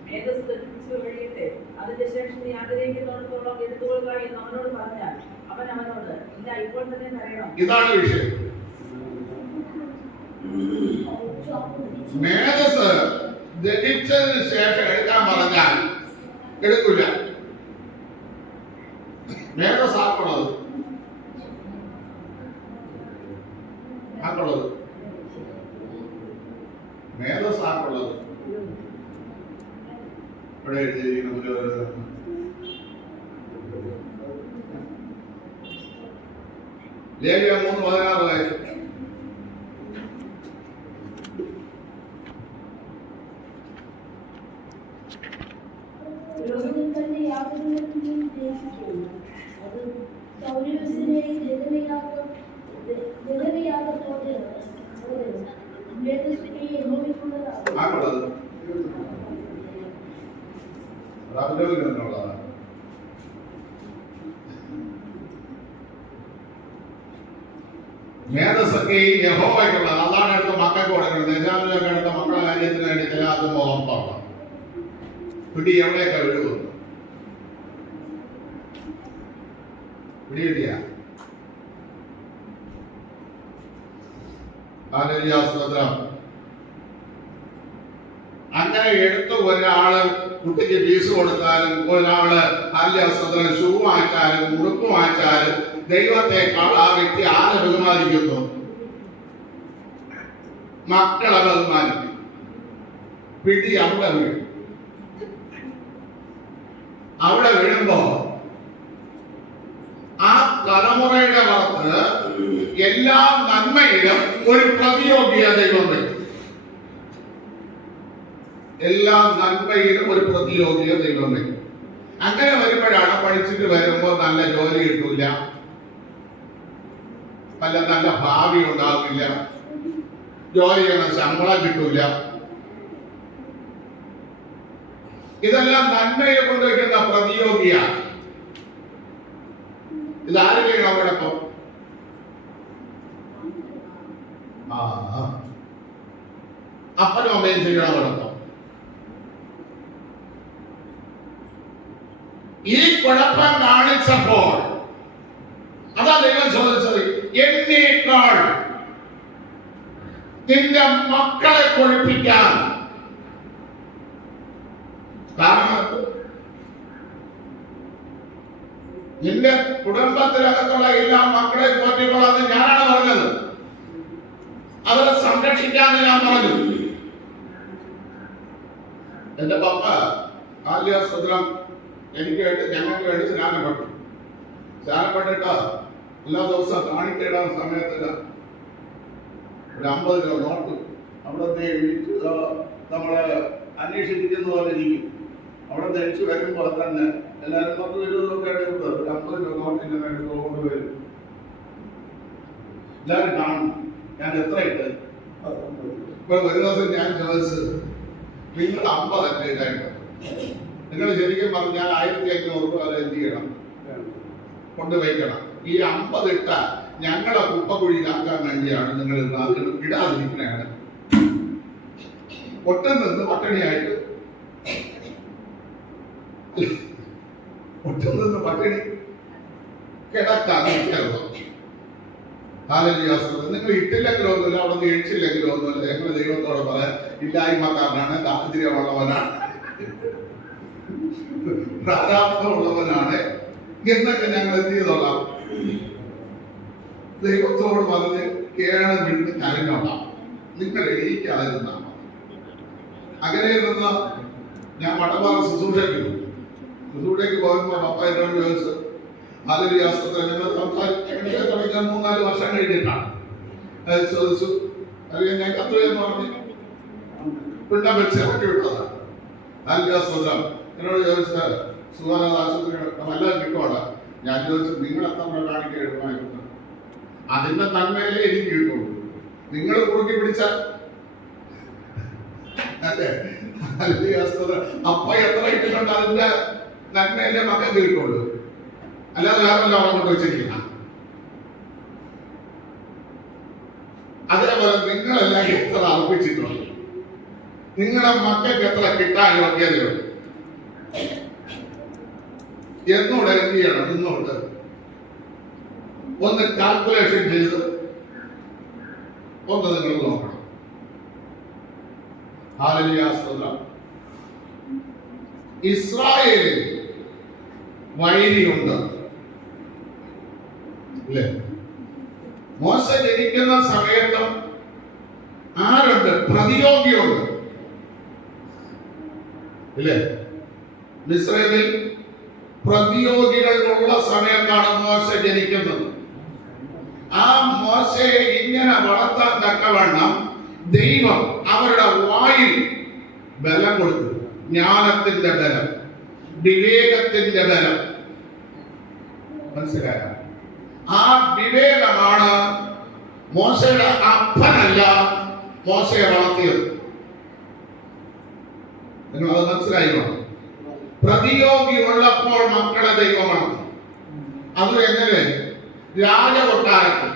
മേധസ് തെറ്റിച്ചു കഴിയട്ടെ. അതിന്റെ ശേഷം നീ ആഗ്രഹിക്കുന്നിടത്തോളം എടുത്തുകൊള്ളുക എന്ന് അവനോട് പറഞ്ഞാൽ അവൻ അവനോട് ഇല്ല, ഇപ്പോൾ തന്നെ തരയണം. ഇതാണ് വിഷയം. മേധസ് ദഹിച്ചതിന് ശേഷം എടുക്കാൻ പറഞ്ഞാൽ എടുക്കില്ല. മേധസ് ആക്കുള്ളത് മേധസ് ആക്കുള്ളത് ഇവിടെ എഴുതിയിരിക്കുന്ന ലേവ്യ 3:16 വായിച്ചു. മേധസ്സൊക്കെ ഈ യഹോവയ്ക്കുള്ളത്. അതാണ് അടുത്ത മക്കൾക്ക് കൊടുക്കുന്നത്. ദേശാഭിമാനൊക്കെ അടുത്ത മക്കളുടെ കാര്യത്തിന് വേണ്ടി ചില അത് ഉറപ്പാണ്. പിടി എവിടെയൊക്കെ ഒഴിവുന്നു പിടികിട്ടിയ അങ്ങനെ എടുത്ത് ഒരാള് കുട്ടിക്ക് ഫീസ് കൊടുത്താലും ഒരാള് ഹാല്യവസ്ത്രം ഷൂ വാങ്ങിച്ചാലും ഉടുപ്പ് വാങ്ങിച്ചാലും ദൈവത്തെക്കാൾ ആ വ്യക്തി ആരെ ബഹുമാനിക്കുന്നു? മക്കളെ ബഹുമാനിക്കും. പിടി അവിടെ വീഴും. അവിടെ വീഴുമ്പോ ആ തലമുറയുടെ പുറത്ത് എല്ലാ നന്മയിലും ഒരു പ്രതിയോഗിയ ദൈവം വരും. എല്ലാ നന്മയിലും ഒരു പ്രതിയോഗിയ ദൈവം വരും. അങ്ങനെ വരുമ്പോഴാണ് പഠിച്ചിട്ട് വരുമ്പോ നല്ല ജോലി കിട്ടൂല, നല്ല ഭാവി ഉണ്ടാവില്ല, ജോലി ചെയ്യുന്ന ശമ്പളം കിട്ടൂല. ഇതെല്ലാം നന്മയെ കൊണ്ടുവയ്ക്കുന്ന പ്രതിയോഗിയാണ്. ഇതാര് ചെയ്യണം? അവരോടൊപ്പം അപ്പനും അമ്മയും ചെയ്യണം. അവരോടൊപ്പം ഈ കുഴപ്പം കാണിച്ചപ്പോൾ അതാ ദൈവം ചോദിച്ചത്, എന്നേക്കാൾ നിന്റെ മക്കളെ കൊഴിപ്പിക്കാൻ. കാരണം നിന്റെ കുടുംബത്തിനകത്തുള്ള എല്ലാ മക്കളെ പോറ്റിക്കൊള്ളാന്ന് ഞാനാണ് പറഞ്ഞത്. അവരെ സംരക്ഷിക്കാന്ന് ഞാൻ പറഞ്ഞു. എന്റെ പപ്പ ആല്യസ്വത്രം എനിക്ക് വേണ്ടി ഞങ്ങൾക്ക് വേണ്ടി സ്നാനപ്പെട്ടു. സ്നാനപ്പെട്ടിട്ട് എല്ലാ ദിവസവും കാണിക്കയിടാൻ സമയത്തിന് ഒരു 50 രൂപ നോട്ട് അവിടെ നമ്മളെ അന്വേഷിക്കുന്ന പോലെ ഇരിക്കും. അവിടെ ധരിച്ചു വരുമ്പോൾ തന്നെ എല്ലാവരും 10-20 എടുത്ത് ഒരു 50 രൂപ നോട്ടിന്റെ വേണ്ടി കൊണ്ടുവരും. എല്ലാവരും കാണും ഞാൻ എത്ര ഇട്ട്. ഇപ്പൊ ഒരു ദിവസം ഞാൻ ചോദിച്ചത്, നിങ്ങൾ 50 ഇട്ടായിട്ട് നിങ്ങൾ ശരിക്കും പറഞ്ഞാൽ 1500 രൂപ വരെ എന്ത് ചെയ്യണം? കൊണ്ടുവയ്ക്കണം. ഈ 50 ഇട്ട ഞങ്ങളെ കുപ്പക്കുഴിയിലാക്കാൻ വേണ്ടിയാണ് നിങ്ങൾ ഇടാതിരിക്കണയാണ്. ഒട്ടും നിന്ന് പട്ടിണിയായിട്ട് പട്ടിണി കിടക്കാതെ നിങ്ങൾ ഇട്ടില്ലെങ്കിലും ഒന്നുമില്ല, അവിടെ നിന്ന് എഴിച്ചില്ലെങ്കിലും ഒന്നുമില്ല. ഞങ്ങൾ ദൈവത്തോട് പറയാൻ ഇല്ലായ്മക്കാരനാണ്, ദാരിദ്ര്യമുള്ളവനാണ്, പ്രാരാബ്ധമുള്ളവനാണ് എന്നൊക്കെ ഞങ്ങൾ എന്ത് ചെയ്തോളാം? ദൈവത്തോട് പറഞ്ഞ് കേണം വീണ് കരഞ്ഞോളാം. നിങ്ങൾ എഴുതിക്കാതിരുന്നാ. അങ്ങനെ നിന്ന് ഞാൻ മടപ്പാറ ശുശ്രൂഷയ്ക്ക് പോകുമ്പോൾ പപ്പ എന്നോട് ചോദിച്ചു, അതിൽ ശാസ്ത്രത്തിൽ ഞങ്ങൾ സംസാരിക്കാൻ 3-4 വർഷം വേണ്ടിയിട്ടാണ്. ചോദിച്ചു, അറിയാൻ ഞാൻ കത്തു എന്ന് പറഞ്ഞു പിന്നെ വെച്ച് ഇറക്കി വിട്ടതാണ്. സ്വന്തം എന്നോട് ചോദിച്ചാൽ സുഖാനന്ദ ആശുപത്രി വല്ലതും കിട്ടുവാണ്. ഞാൻ ചോദിച്ചു, നിങ്ങൾ എത്ര കാണിക്കാൻ എഴുതുമായിരുന്നു? അതിന്റെ നന്മയിലേ എനിക്ക് കിട്ടുള്ളൂ. നിങ്ങൾ കുറുക്കി പിടിച്ചാൽ അല്ലേ അപ്പ എത്ര ഇട്ടിട്ടുണ്ട് അതിന്റെ നന്മയിലെ മകൻ കിട്ടുള്ളൂ. അല്ലാതെ വേറെ അവിടെ കൊണ്ട് വെച്ചിരിക്കുന്ന. അതേപോലെ നിങ്ങളെല്ലാം എത്ര അർപ്പിച്ചിട്ടുണ്ട്, നിങ്ങളുടെ മക്കൾക്ക് എത്ര കിട്ടാൻ യോഗ്യതയുണ്ട് എന്നോട് എന്ത് ചെയ്യണം? ഇന്നോട്ട് ഒന്ന് കാൽക്കുലേഷൻ ചെയ്ത് ഒന്ന് നിങ്ങൾ നോക്കണം. ഹല്ലേലൂയ സ്തോത്രം. ഇസ്രായേലിൽ വൈരിയുണ്ട് അല്ലേ? മോശ ജനിക്കുന്ന സമയത്തും ആരുണ്ട്? പ്രതിയോഗിയുണ്ട് ഇല്ലേ? ഇസ്രായേലിൽ പ്രതിയോഗികളുള്ള സമയത്താണ് മോശ ജനിക്കുന്നത്. ആ മോശയെ ഇങ്ങനെ വളർത്താൻ തക്കവണ്ണം ദൈവം അവരുടെ വായിൽ ബലം കൊടുത്തു. ജ്ഞാനത്തിന്റെ ബലം, വിവേകത്തിന്റെ ബലം. മനസ്സിലായ? ആ വിവേകമാണ് മോശയുടെ അപ്പനല്ല മോശയെ വളർത്തിയത്. നിങ്ങളത് മനസ്സിലായിക്കോണം. പ്രതിയോഗി ഉള്ളപ്പോൾ മക്കളെ ദൈവം വളർത്തി. അത് എങ്ങനെ? രാജകൊട്ടാരത്തിൽ.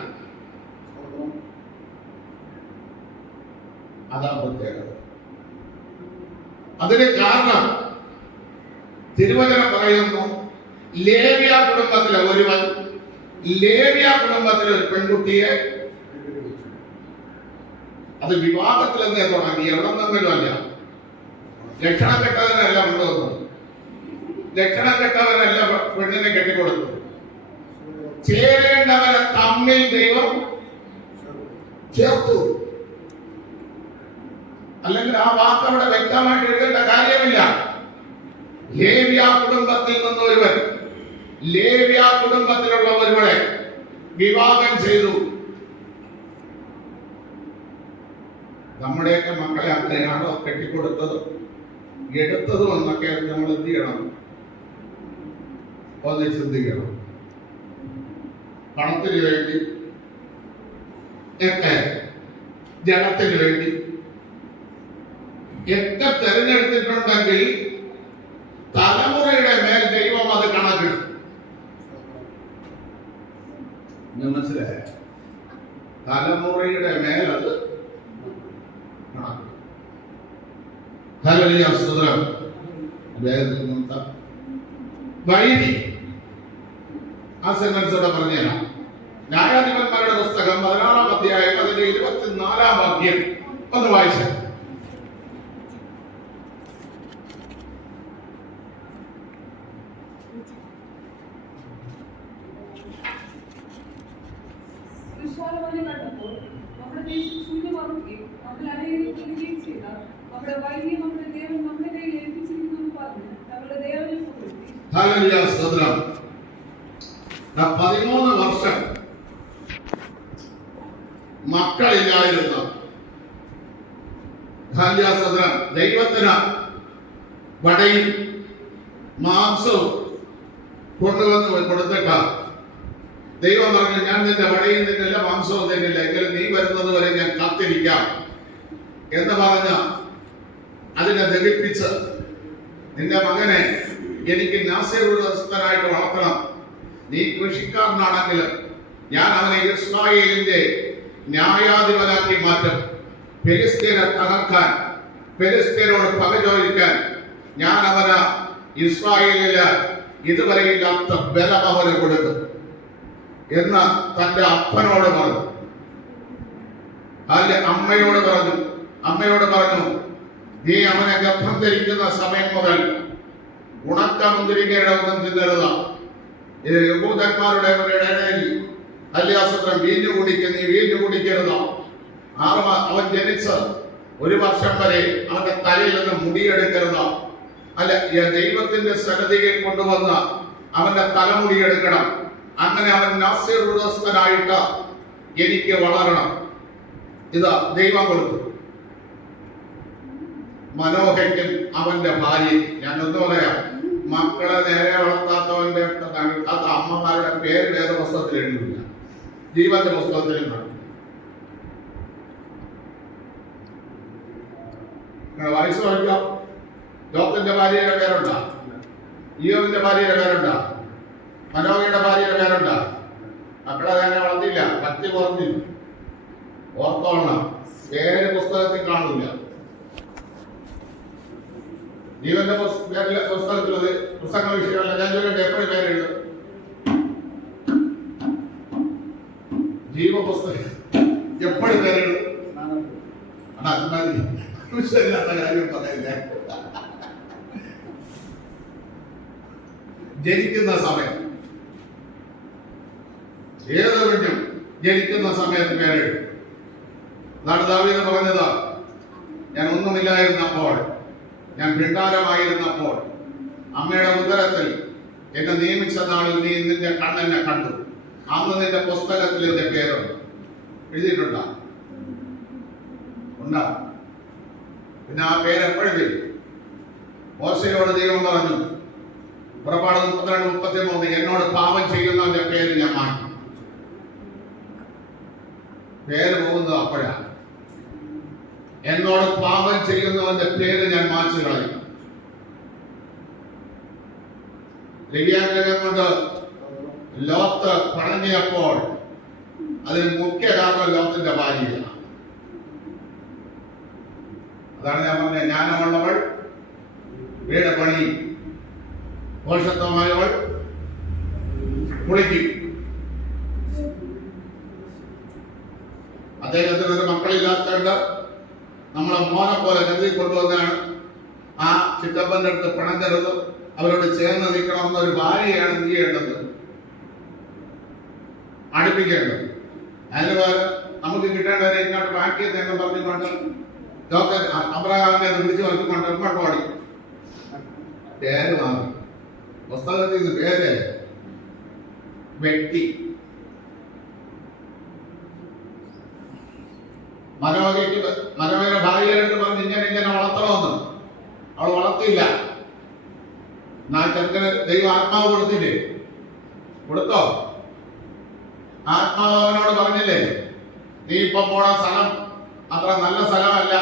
അതാ പ്രത്യേകത. അതിന് കാരണം തിരുവചനം പറയുന്നു, ലേവ്യ കുടുംബത്തിലെ ഒരുവൻ ലേവ്യ കുടുംബത്തിലെ ഒരു പെൺകുട്ടിയെ, അത് വിവാഹത്തിൽ നിന്ന് തുടങ്ങി, എവിടെ നിന്നെങ്കിലും അല്ല, ലക്ഷണം കെട്ടവനല്ല കൊണ്ടുവന്നത്, ലക്ഷണം കെട്ടവനല്ല പെണ്ണിനെ കെട്ടിക്കൊടുത്തു. ചേരേണ്ടവരെ തമ്മിൽ ദൈവം ചേർത്തു. അല്ലെങ്കിൽ ആ വാക്ക് അവിടെ വ്യക്തമായിട്ട് എഴുതേണ്ട കാര്യമില്ല. ലേവ്യ കുടുംബത്തിൽ നിന്ന് ഒരുവൻ ലേവ്യ കുടുംബത്തിലുള്ള ഒരുവനെ വിവാഹം ചെയ്തു. നമ്മുടെയൊക്കെ മക്കളെ അങ്ങനെയാണോ കെട്ടിക്കൊടുത്തത്, എടുത്തതും എന്നൊക്കെ നമ്മൾ എന്ത് ചെയ്യണം? ഒന്ന് ചിന്തിക്കണം. പണത്തിന് വേണ്ടി ഒക്കെ, ജനത്തിന് വേണ്ടി ഒക്കെ തെരഞ്ഞെടുത്തിട്ടുണ്ടെങ്കിൽ തലമുറയുടെ മേൽ ദൈവം അത് കണക്കിടും. മനസ്സിലായ? തലമുറയുടെ മേൽ അത് കണക്കിടും. ഹല്ലേലൂയ സ്തോത്രം. വൈരി ആ സെന്റൻസോടെ പറഞ്ഞുതരാം. ന്യായാധിപന്മാരുടെ പുസ്തകം 16-ാം അധ്യായം അതിന്റെ 24-ാം വാക്യം ഒന്ന് വായിച്ച. വിശാലമായി കണ്ടപ്പോൾ നമ്മുടെ ദേശം ശൂന്യമാക്കുകയും നമ്മൾ അനേകം കൊല്ലുകയും ചെയ്ത നമ്മുടെ വൈദ്യം നമ്മുടെ ദേവൻ നമ്മുടെ കയ്യിൽ ഏൽപ്പിച്ചിരിക്കുന്നു പറഞ്ഞ് നമ്മുടെ ദേവനെ പുകഴ്ത്തി. ഹല്ലേലൂയ സ്തോത്രം. 13 വർഷം മക്കളില്ലായിരുന്ന ദൈവത്തിന് വടയും മാംസവും കൊണ്ടുവന്ന് കൊടുത്തിട്ട ദൈവം പറഞ്ഞു, ഞാൻ നിന്റെ വടയും തിന്നില്ല, മാംസവും തിന്നില്ല, എങ്കിലും നീ വരുന്നത് വരെ ഞാൻ കാത്തിരിക്കാം എന്ന് പറഞ്ഞ അതിനെ ദഹിപ്പിച്ച്, നിന്റെ മകനെ എനിക്ക് നാസീറുള്ളവനായിട്ട് വളർത്തണം, നീ കൃഷിക്കാരനാണെങ്കിലും ഞാൻ അവനെ ഇസ്രായേലിന്റെ ന്യായാധിപനാക്കി മാറ്റും, ഫെലിസ്ത്യരെ തകർക്കാൻ, ഫെലിസ്ത്യരോട് പക ചോദിക്കാൻ ഞാൻ അവന് ഇസ്രായേലില് ഇതുവരെ ഇല്ലാത്ത ബലം അവന് കൊടുക്കും എന്ന് തന്റെ അപ്പനോട് പറഞ്ഞു. അതിന്റെ അമ്മയോട് പറഞ്ഞു, നീ അവനെ ഗർഭം ധരിക്കുന്ന സമയം മുതൽ ഉണക്ക മുന്തിരിക്കയുടെ ഒന്നും തിന്നരുത്. ഇത് യഹൂദന്മാരുടെ ഇടയിൽ അല്യാസത്രം വീഞ്ഞു കുടിക്കരുത്. അവൻ ജനിച്ച് 1 വർഷം വരെ അവന്റെ തലയിൽ നിന്ന് മുടിയെടുക്കരുത്. അല്ല, ദൈവത്തിന്റെ സന്നിധിയിൽ കൊണ്ടുവന്ന് അവന്റെ തലമുടി എടുക്കണം. അങ്ങനെ അവൻ നാസീർ ഉദസ്തനായിട്ട് എനിക്ക് വളരണം. ഇതാ ദൈവം കൊടുത്തു. മനോഹയ്ക്കും അവന്റെ ഭാര്യ. ഞാൻ ഒന്ന് പറയാം, മക്കളെ നേരെ വളർത്താത്തവന്റെ അമ്മമാരുടെ പേര് വേദപുസ്തകത്തിൽ എഴുതില്ല, ജീവന്റെ പുസ്തകത്തിലും കാണും. വായിച്ചു നോക്കാം. ലോത്തിന്റെ ഭാര്യയുടെ പേരുണ്ടാ, ഈയോവിന്റെ ഭാര്യയുടെ പേരുണ്ടാ, മനോഹയുടെ ഭാര്യയുടെ പേരുണ്ടാ. മക്കളെ നേരെ വളർത്തില്ല, ഭക്തി കുറഞ്ഞില്ല. ഓർത്തോളണം, പേര് പുസ്തകത്തിൽ കാണില്ല. ജീവന്റെ പുസ്തകത്തിലത് പുസ്തക വിഷയമല്ല. ഞാൻ ചോദിക്കട്ടെ, എപ്പോഴും പേരെഴുതും? ജീവപുസ്തകം എപ്പോഴും പേരെഴുതും? ഇല്ലാത്ത കാര്യം പറയില്ല. ജനിക്കുന്ന സമയം, ഏതൊരു ജനിക്കുന്ന സമയത്ത് പേരെഴുതും. അതാണ് ദാവീദ് പറഞ്ഞത്, ഞാൻ ഒന്നുമില്ലായിരുന്നപ്പോൾ, ഞാൻ ഭിണ്ടാരമായിരുന്നപ്പോൾ അമ്മയുടെ ഉദരത്തിൽ എന്നെ നിയമിച്ച നാളിൽ നീ നിന്റെ കണ്ണെന്നെ കണ്ടു. അന്ന് നിന്റെ പുസ്തകത്തിൽ എന്റെ പേരുണ്ട്. എഴുതിയിട്ടുണ്ടോ? ഉണ്ടാ. പിന്നെ ആ പേര് എപ്പോഴും വരും. മോശയോട് ദൈവം പറഞ്ഞു, പുറപ്പാട് 32:33, എന്നോട് പാപം ചെയ്യുന്നവന്റെ പേര് ഞാൻ മാറ്റി. പേര് പോകുന്നത് അപ്പോഴാണ്. എന്നോട് പാപം ചെയ്യുന്നവന്റെ പേര് ഞാൻ മാച്ചു കളയും. ലിവ്യാഗ്രഹം കൊണ്ട് ലോത്ത് പണങ്ങിയപ്പോൾ അതിന് മുഖ്യ കാരണം ലോത്തിന്റെ ഭാര്യയാണ്. അതാണ് ഞാൻ പറഞ്ഞത്, ജ്ഞാനമുള്ളവൾ വീട് പണി, പോഷത്വമായവൾ കുളിക്കും. അദ്ദേഹത്തിന് ഒരു മക്കളില്ലാത്തതുകൊണ്ട് നമ്മളെ മോനെ പോലെ കരുതി കൊണ്ടുവന്നാണ്. ആ ചിറ്റപ്പന്റെ അടുത്ത് പിണങ്ങരുത്, അവരോട് ചേർന്ന് നിൽക്കണമെന്നൊരു ഭാര്യയാണ് എന്ത് ചെയ്യേണ്ടത്? അടുപ്പിക്കേണ്ടത്. അതിന് പകരം നമുക്ക് കിട്ടേണ്ടത് ഇങ്ങോട്ട് ബാക്കിയെന്ന് പറഞ്ഞുകൊണ്ട് ഡോക്ടർ അബ്രഹാമിനെ വിളിച്ചു പറഞ്ഞുകൊണ്ട് ഇങ്ങോട്ട് ഓടി. പേര് മാറി, പുസ്തകത്തിൽ നിന്ന് പേര് വ്യക്തി. മനോഹര ഭാര്യയുടെ പറഞ്ഞ് ഇങ്ങനെ വളർത്തണമെന്ന്. അവൾ വളർത്തിയില്ല. ചെറുക്കന് ദൈവം ആത്മാവ് കൊടുത്തില്ലേ? കൊടുത്തോ? ആത്മാവ് അവനോട് പറഞ്ഞില്ലേ, നീ ഇപ്പൊ പോണ സ്ഥലം അത്ര നല്ല സ്ഥലമല്ല,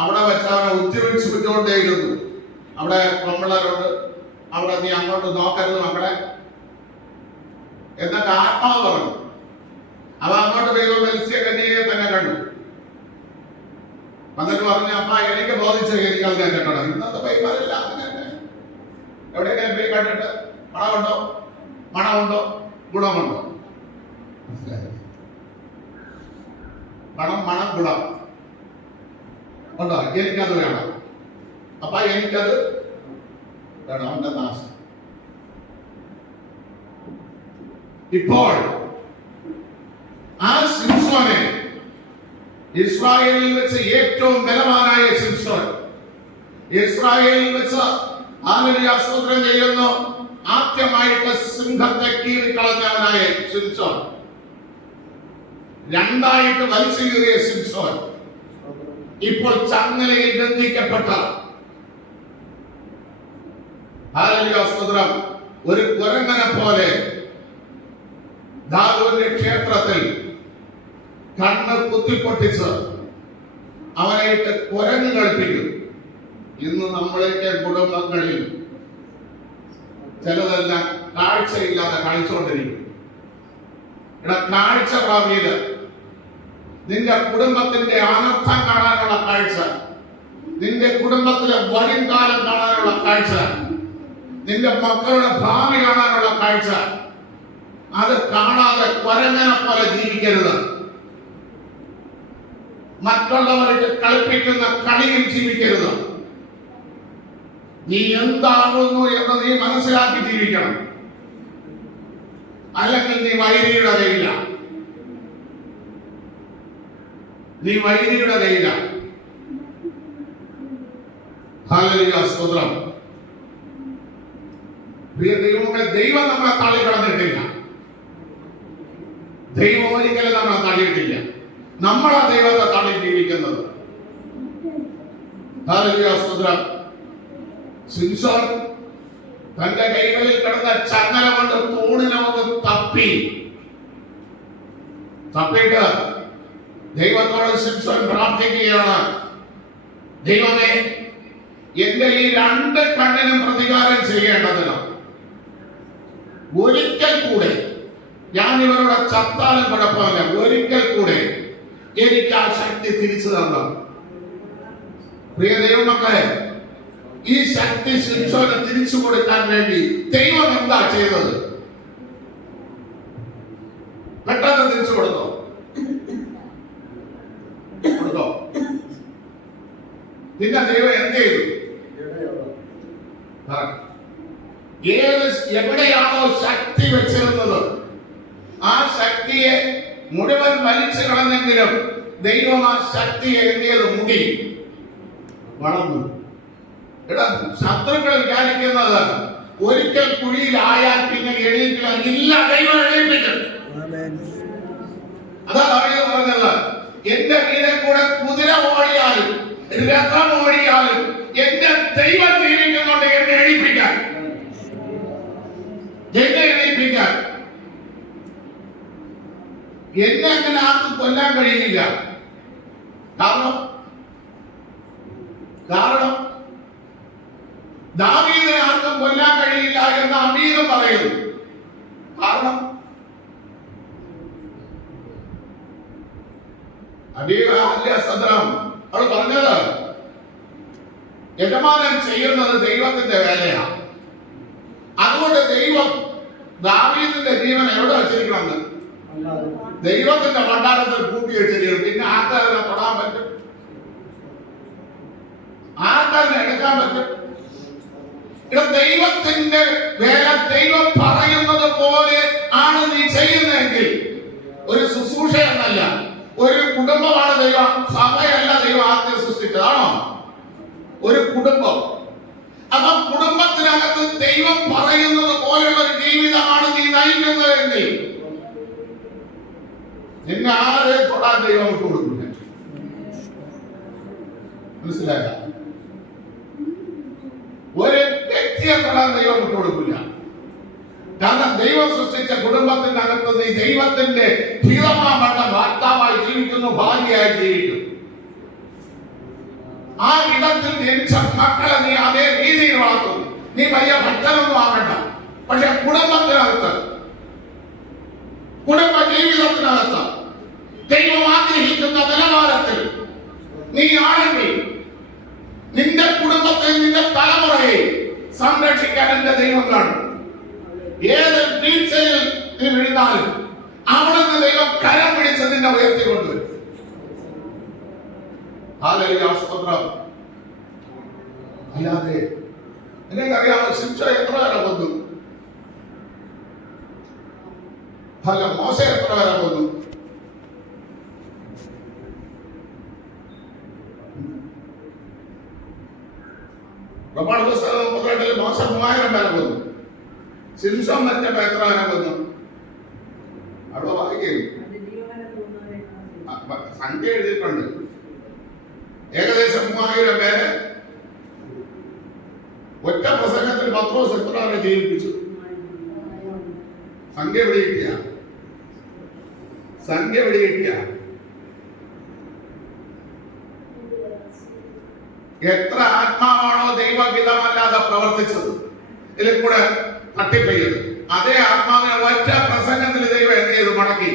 അവിടെ വെച്ച് അവനെ ഉദ്യോഗിച്ചുകൊണ്ടേയിരുന്നു. അവിടെ പെമ്പിള്ളേരുണ്ട്, അവിടെ നീ അങ്ങോട്ട് നോക്കരുത് മക്കളെ എന്നൊക്കെ ആത്മാവ് പറഞ്ഞു. അവ അങ്ങോട്ട് പോയി മത്സ്യ കന്യകയെ തന്നെ കണ്ടു. വന്നിട്ട് പറഞ്ഞു, അമ്മ എനിക്ക് ബോധിച്ച രീതികൾ ഞാൻ കേട്ടണം. ഇന്നത്തെ പൈമാരില്ല അങ്ങനെ. എവിടെയെങ്കിലും പോയി കണ്ടിട്ട് മണമുണ്ടോ ഗുണമുണ്ടോ? മണം ഗുണം ഉണ്ടോ? എനിക്കത് വേണം. അപ്പ എനിക്കത് വേണം. അവന്റെ നാശം. ഇപ്പോൾ ആ ശിംശോനെ, ഇസ്രായേലിൽ വെച്ച് ഏറ്റവും ബലവാനായ ശിംശോൻ, ഇസ്രായേലിൽ വെച്ച് സ്തോത്രം ചെയ്യുന്നു, ആദ്യമായിട്ട് സിംഹത്തെ കീറിക്കളഞ്ഞവനായ ശിംശോൻ, രണ്ടായിട്ട് വലിച്ചു കീറിയ ശിംശോൻ, ഇപ്പോൾ ചങ്ങലയിൽ ബന്ധിക്കപ്പെട്ട സ്തോത്രം ഒരു കുരങ്ങനെ പോലെ ദാവീദിന്റെ ക്ഷേത്രത്തിൽ കണ്ണ് കുത്തിപ്പൊട്ടിച്ച് അവനായിട്ട് കുരങ്ങ് കളിപ്പിക്കും. ഇന്ന് നമ്മളൊക്കെ കുടുംബങ്ങളിൽ ചിലതെല്ലാം കാഴ്ചയില്ലാതെ കളിച്ചുകൊണ്ടിരിക്കും. കാഴ്ച പ്രാപിയത് നിന്റെ കുടുംബത്തിന്റെ അനർത്ഥം കാണാനുള്ള കാഴ്ച, നിന്റെ കുടുംബത്തിലെ വരും കാലം കാണാനുള്ള കാഴ്ച, നിന്റെ മക്കളുടെ ഭാവി കാണാനുള്ള കാഴ്ച, അത് കാണാതെ കുരങ്ങനെ പോലെ ജീവിക്കരുത്. മറ്റുള്ളവർക്ക് കളിപ്പിക്കുന്ന കളിയിൽ ജീവിക്കരുത്. നീ എന്താകുന്നു എന്ന് നീ മനസ്സിലാക്കി ജീവിക്കണം. അല്ലെങ്കിൽ നീ വൈരിയുടെ കയ്യില. ഹല്ലേലൂയ, സ്തോത്രം. പ്രിയ ദൈവമേ, ദൈവം നമ്മളെ തള്ളിക്കളഞ്ഞിട്ടില്ല. ദൈവം ഒരിക്കലും നമ്മളെ തള്ളിയിട്ടില്ല. നമ്മളാ ദൈവത്തെ തള്ളി ജീവിക്കുന്നത്. സ്തോത്രം. ശിംശോൻ തന്റെ കൈകളിൽ കിടന്ന ചങ്ങല കൊണ്ട് തൂണിനെ ഒന്ന് തപ്പിയിട്ട് ദൈവത്തോട് ശിംശോൻ പ്രാർത്ഥിക്കുകയാണ്, ദൈവമേ, എന്റെ ഈ 2 കണ്ണിനും പ്രതികാരം ചെയ്യേണ്ടതിന് ഒരിക്കൽ കൂടെ, ഞാൻ ഇവരുടെ ചത്താലും കുഴപ്പമില്ല, ഒരിക്കൽ കൂടെ എനിക്ക് ആ ശക്തി തിരിച്ചു തന്നു. പ്രിയ ദൈവമക്കളെ, ഈ ശക്തി ശിംശോന് തിരിച്ചു കൊടുക്കാൻ വേണ്ടി ദൈവം എന്താ ചെയ്തത്? പെട്ടെന്ന് തിരിച്ചു കൊടുത്തോ? പിന്നെ ദൈവം എന്ത് ചെയ്തു? എവിടെയാണോ ശക്തി വെച്ചിരുന്നത് ആ ശക്തിയെ മുഴുവൻ വലിച്ചു കളഞ്ഞെങ്കിലും ദൈവം ആ ശക്തിയെ എന്ത് ചെയ്തു? മുടി വളർന്നു. ശത്രുക്കൾ വിചാരിക്കുന്നത് ഒരിക്കൽ കുഴിയിലായാൽ പിന്നെ എണീക്കാൻ ഇല്ല, ദൈവം എണീപ്പിക്കും. അതാ പറഞ്ഞത്, എന്റെ വീടെ കൂടെ കുതിര ഓടിയാലും രഥം ഓടിയാലും എന്റെ ദൈവം ജീവിക്കുന്നുണ്ട് എന്നെ എണീപ്പിക്കാൻ. എന്നെ അങ്ങനെ ആർക്കും കൊല്ലാൻ കഴിയില്ല. കാരണം ദാവീദിനെ ആർക്കും കൊല്ലാൻ കഴിയില്ല എന്ന് അമീറും പറയുന്നു. കാരണം അവൾ പറഞ്ഞത്, യജമാനൻ ചെയ്യുന്നത് ദൈവത്തിന്റെ വേലയാണ്. അതുകൊണ്ട് ദൈവം ദാവീദിന്റെ ജീവൻ എവിടെ വെച്ചിരിക്കണമെന്ന് ദൈവത്തിന്റെ ഭണ്ഡാരത്തിൽ കൂട്ടി വെച്ചിരിക്കും. പിന്നെ ആൾക്കാരെ തൊടാൻ പറ്റും, ആൾക്കാരെ എടുക്കാൻ പറ്റും. ദൈവത്തിന്റെ വേല ദൈവം പറയുന്നത് പോലെ ആണ് നീ ചെയ്യുന്നതെങ്കിൽ ഒരു ശുശ്രൂഷ എന്നല്ല, ഒരു കുടുംബമാണ് ദൈവം, സഭയല്ല ദൈവം ആദ്യം സൃഷ്ടിച്ചതാണോ? ഒരു കുടുംബം. അപ്പൊ കുടുംബത്തിനകത്ത് ദൈവം പറയുന്നത് പോലെയുള്ള ഒരു ജീവിതമാണ് നീ നയിക്കുന്നതെങ്കിൽ നിന്നെ ആരെ തൊടാൻ ദൈവം വിട്ടു കൊടുക്കില്ല. മനസ്സിലായ? ഒരു വ്യക്തിയെ തൊടാൻ ദൈവം വിട്ടു കൊടുക്കില്ല. കാരണം ദൈവം സൃഷ്ടിച്ച കുടുംബത്തിന്റെ അകത്ത് നീ ദൈവത്തിന്റെ ധീരമാവട്ട ഭർത്താവായി ജീവിക്കുന്നു, ഭാര്യയായി ജീവിക്കുന്നു. ആ ഇടത്തിൽ ജനിച്ച മക്കളെ നീ അതേ രീതിയിൽ വളർത്തുന്നു. നീ വലിയ ഭക്തനൊന്നും ആകണ്ട, പക്ഷെ കുടുംബത്തിനകത്ത്, കുടുംബ ജീവിതത്തിനകത്ത് ദൈവം ആഗ്രഹിക്കുന്ന നിലവാരത്തിൽ നീ ആണെങ്കിൽ നിന്റെ കുടുംബത്തെ, നിന്റെ തലമുറയെ സംരക്ഷിക്കാൻ എന്റെ ദൈവം കാണും. ഏത് വീഴ്ചയിൽ നീ വീഴുന്നാലും അവിടെ നിന്ന് ദൈവം കരം പിടിച്ച് നിന്നെ ഉയർത്തിക്കൊണ്ടുവരും. അല്ലാതെ നിനക്കറിയാമോ ശിക്ഷ എത്ര വരെ വന്നു? മോശ എത്ര വരെ വന്നു? പ്രമാണ പുസ്തകം 32 മോശ 3000 വരെ വന്നു. ശിംശോൻ മരിച്ചപ്പോ എത്ര വരെ വന്നു? അവിടെ വായിക്കും, സംഖ്യ എഴുതിയിട്ടുണ്ട്. ഏകദേശം 3000 പേരെ ഒറ്റ പ്രസംഗത്തിൽ പത്രോസ് എത്ര വരെ ജീവിപ്പിച്ചു? സംഖ്യ പിടികിട്ടിയ എത്ര ആത്മാവാണോ ദൈവഹിതമല്ലാതെ പ്രവർത്തിച്ചത്, ഇതിൽ കൂടെ തട്ടിപ്പെയ്യത്, അതേ ആത്മാവിനെ ഒറ്റ പ്രസംഗത്തിൽ ദൈവം എന്ത് ചെയ്തു? മടക്കി.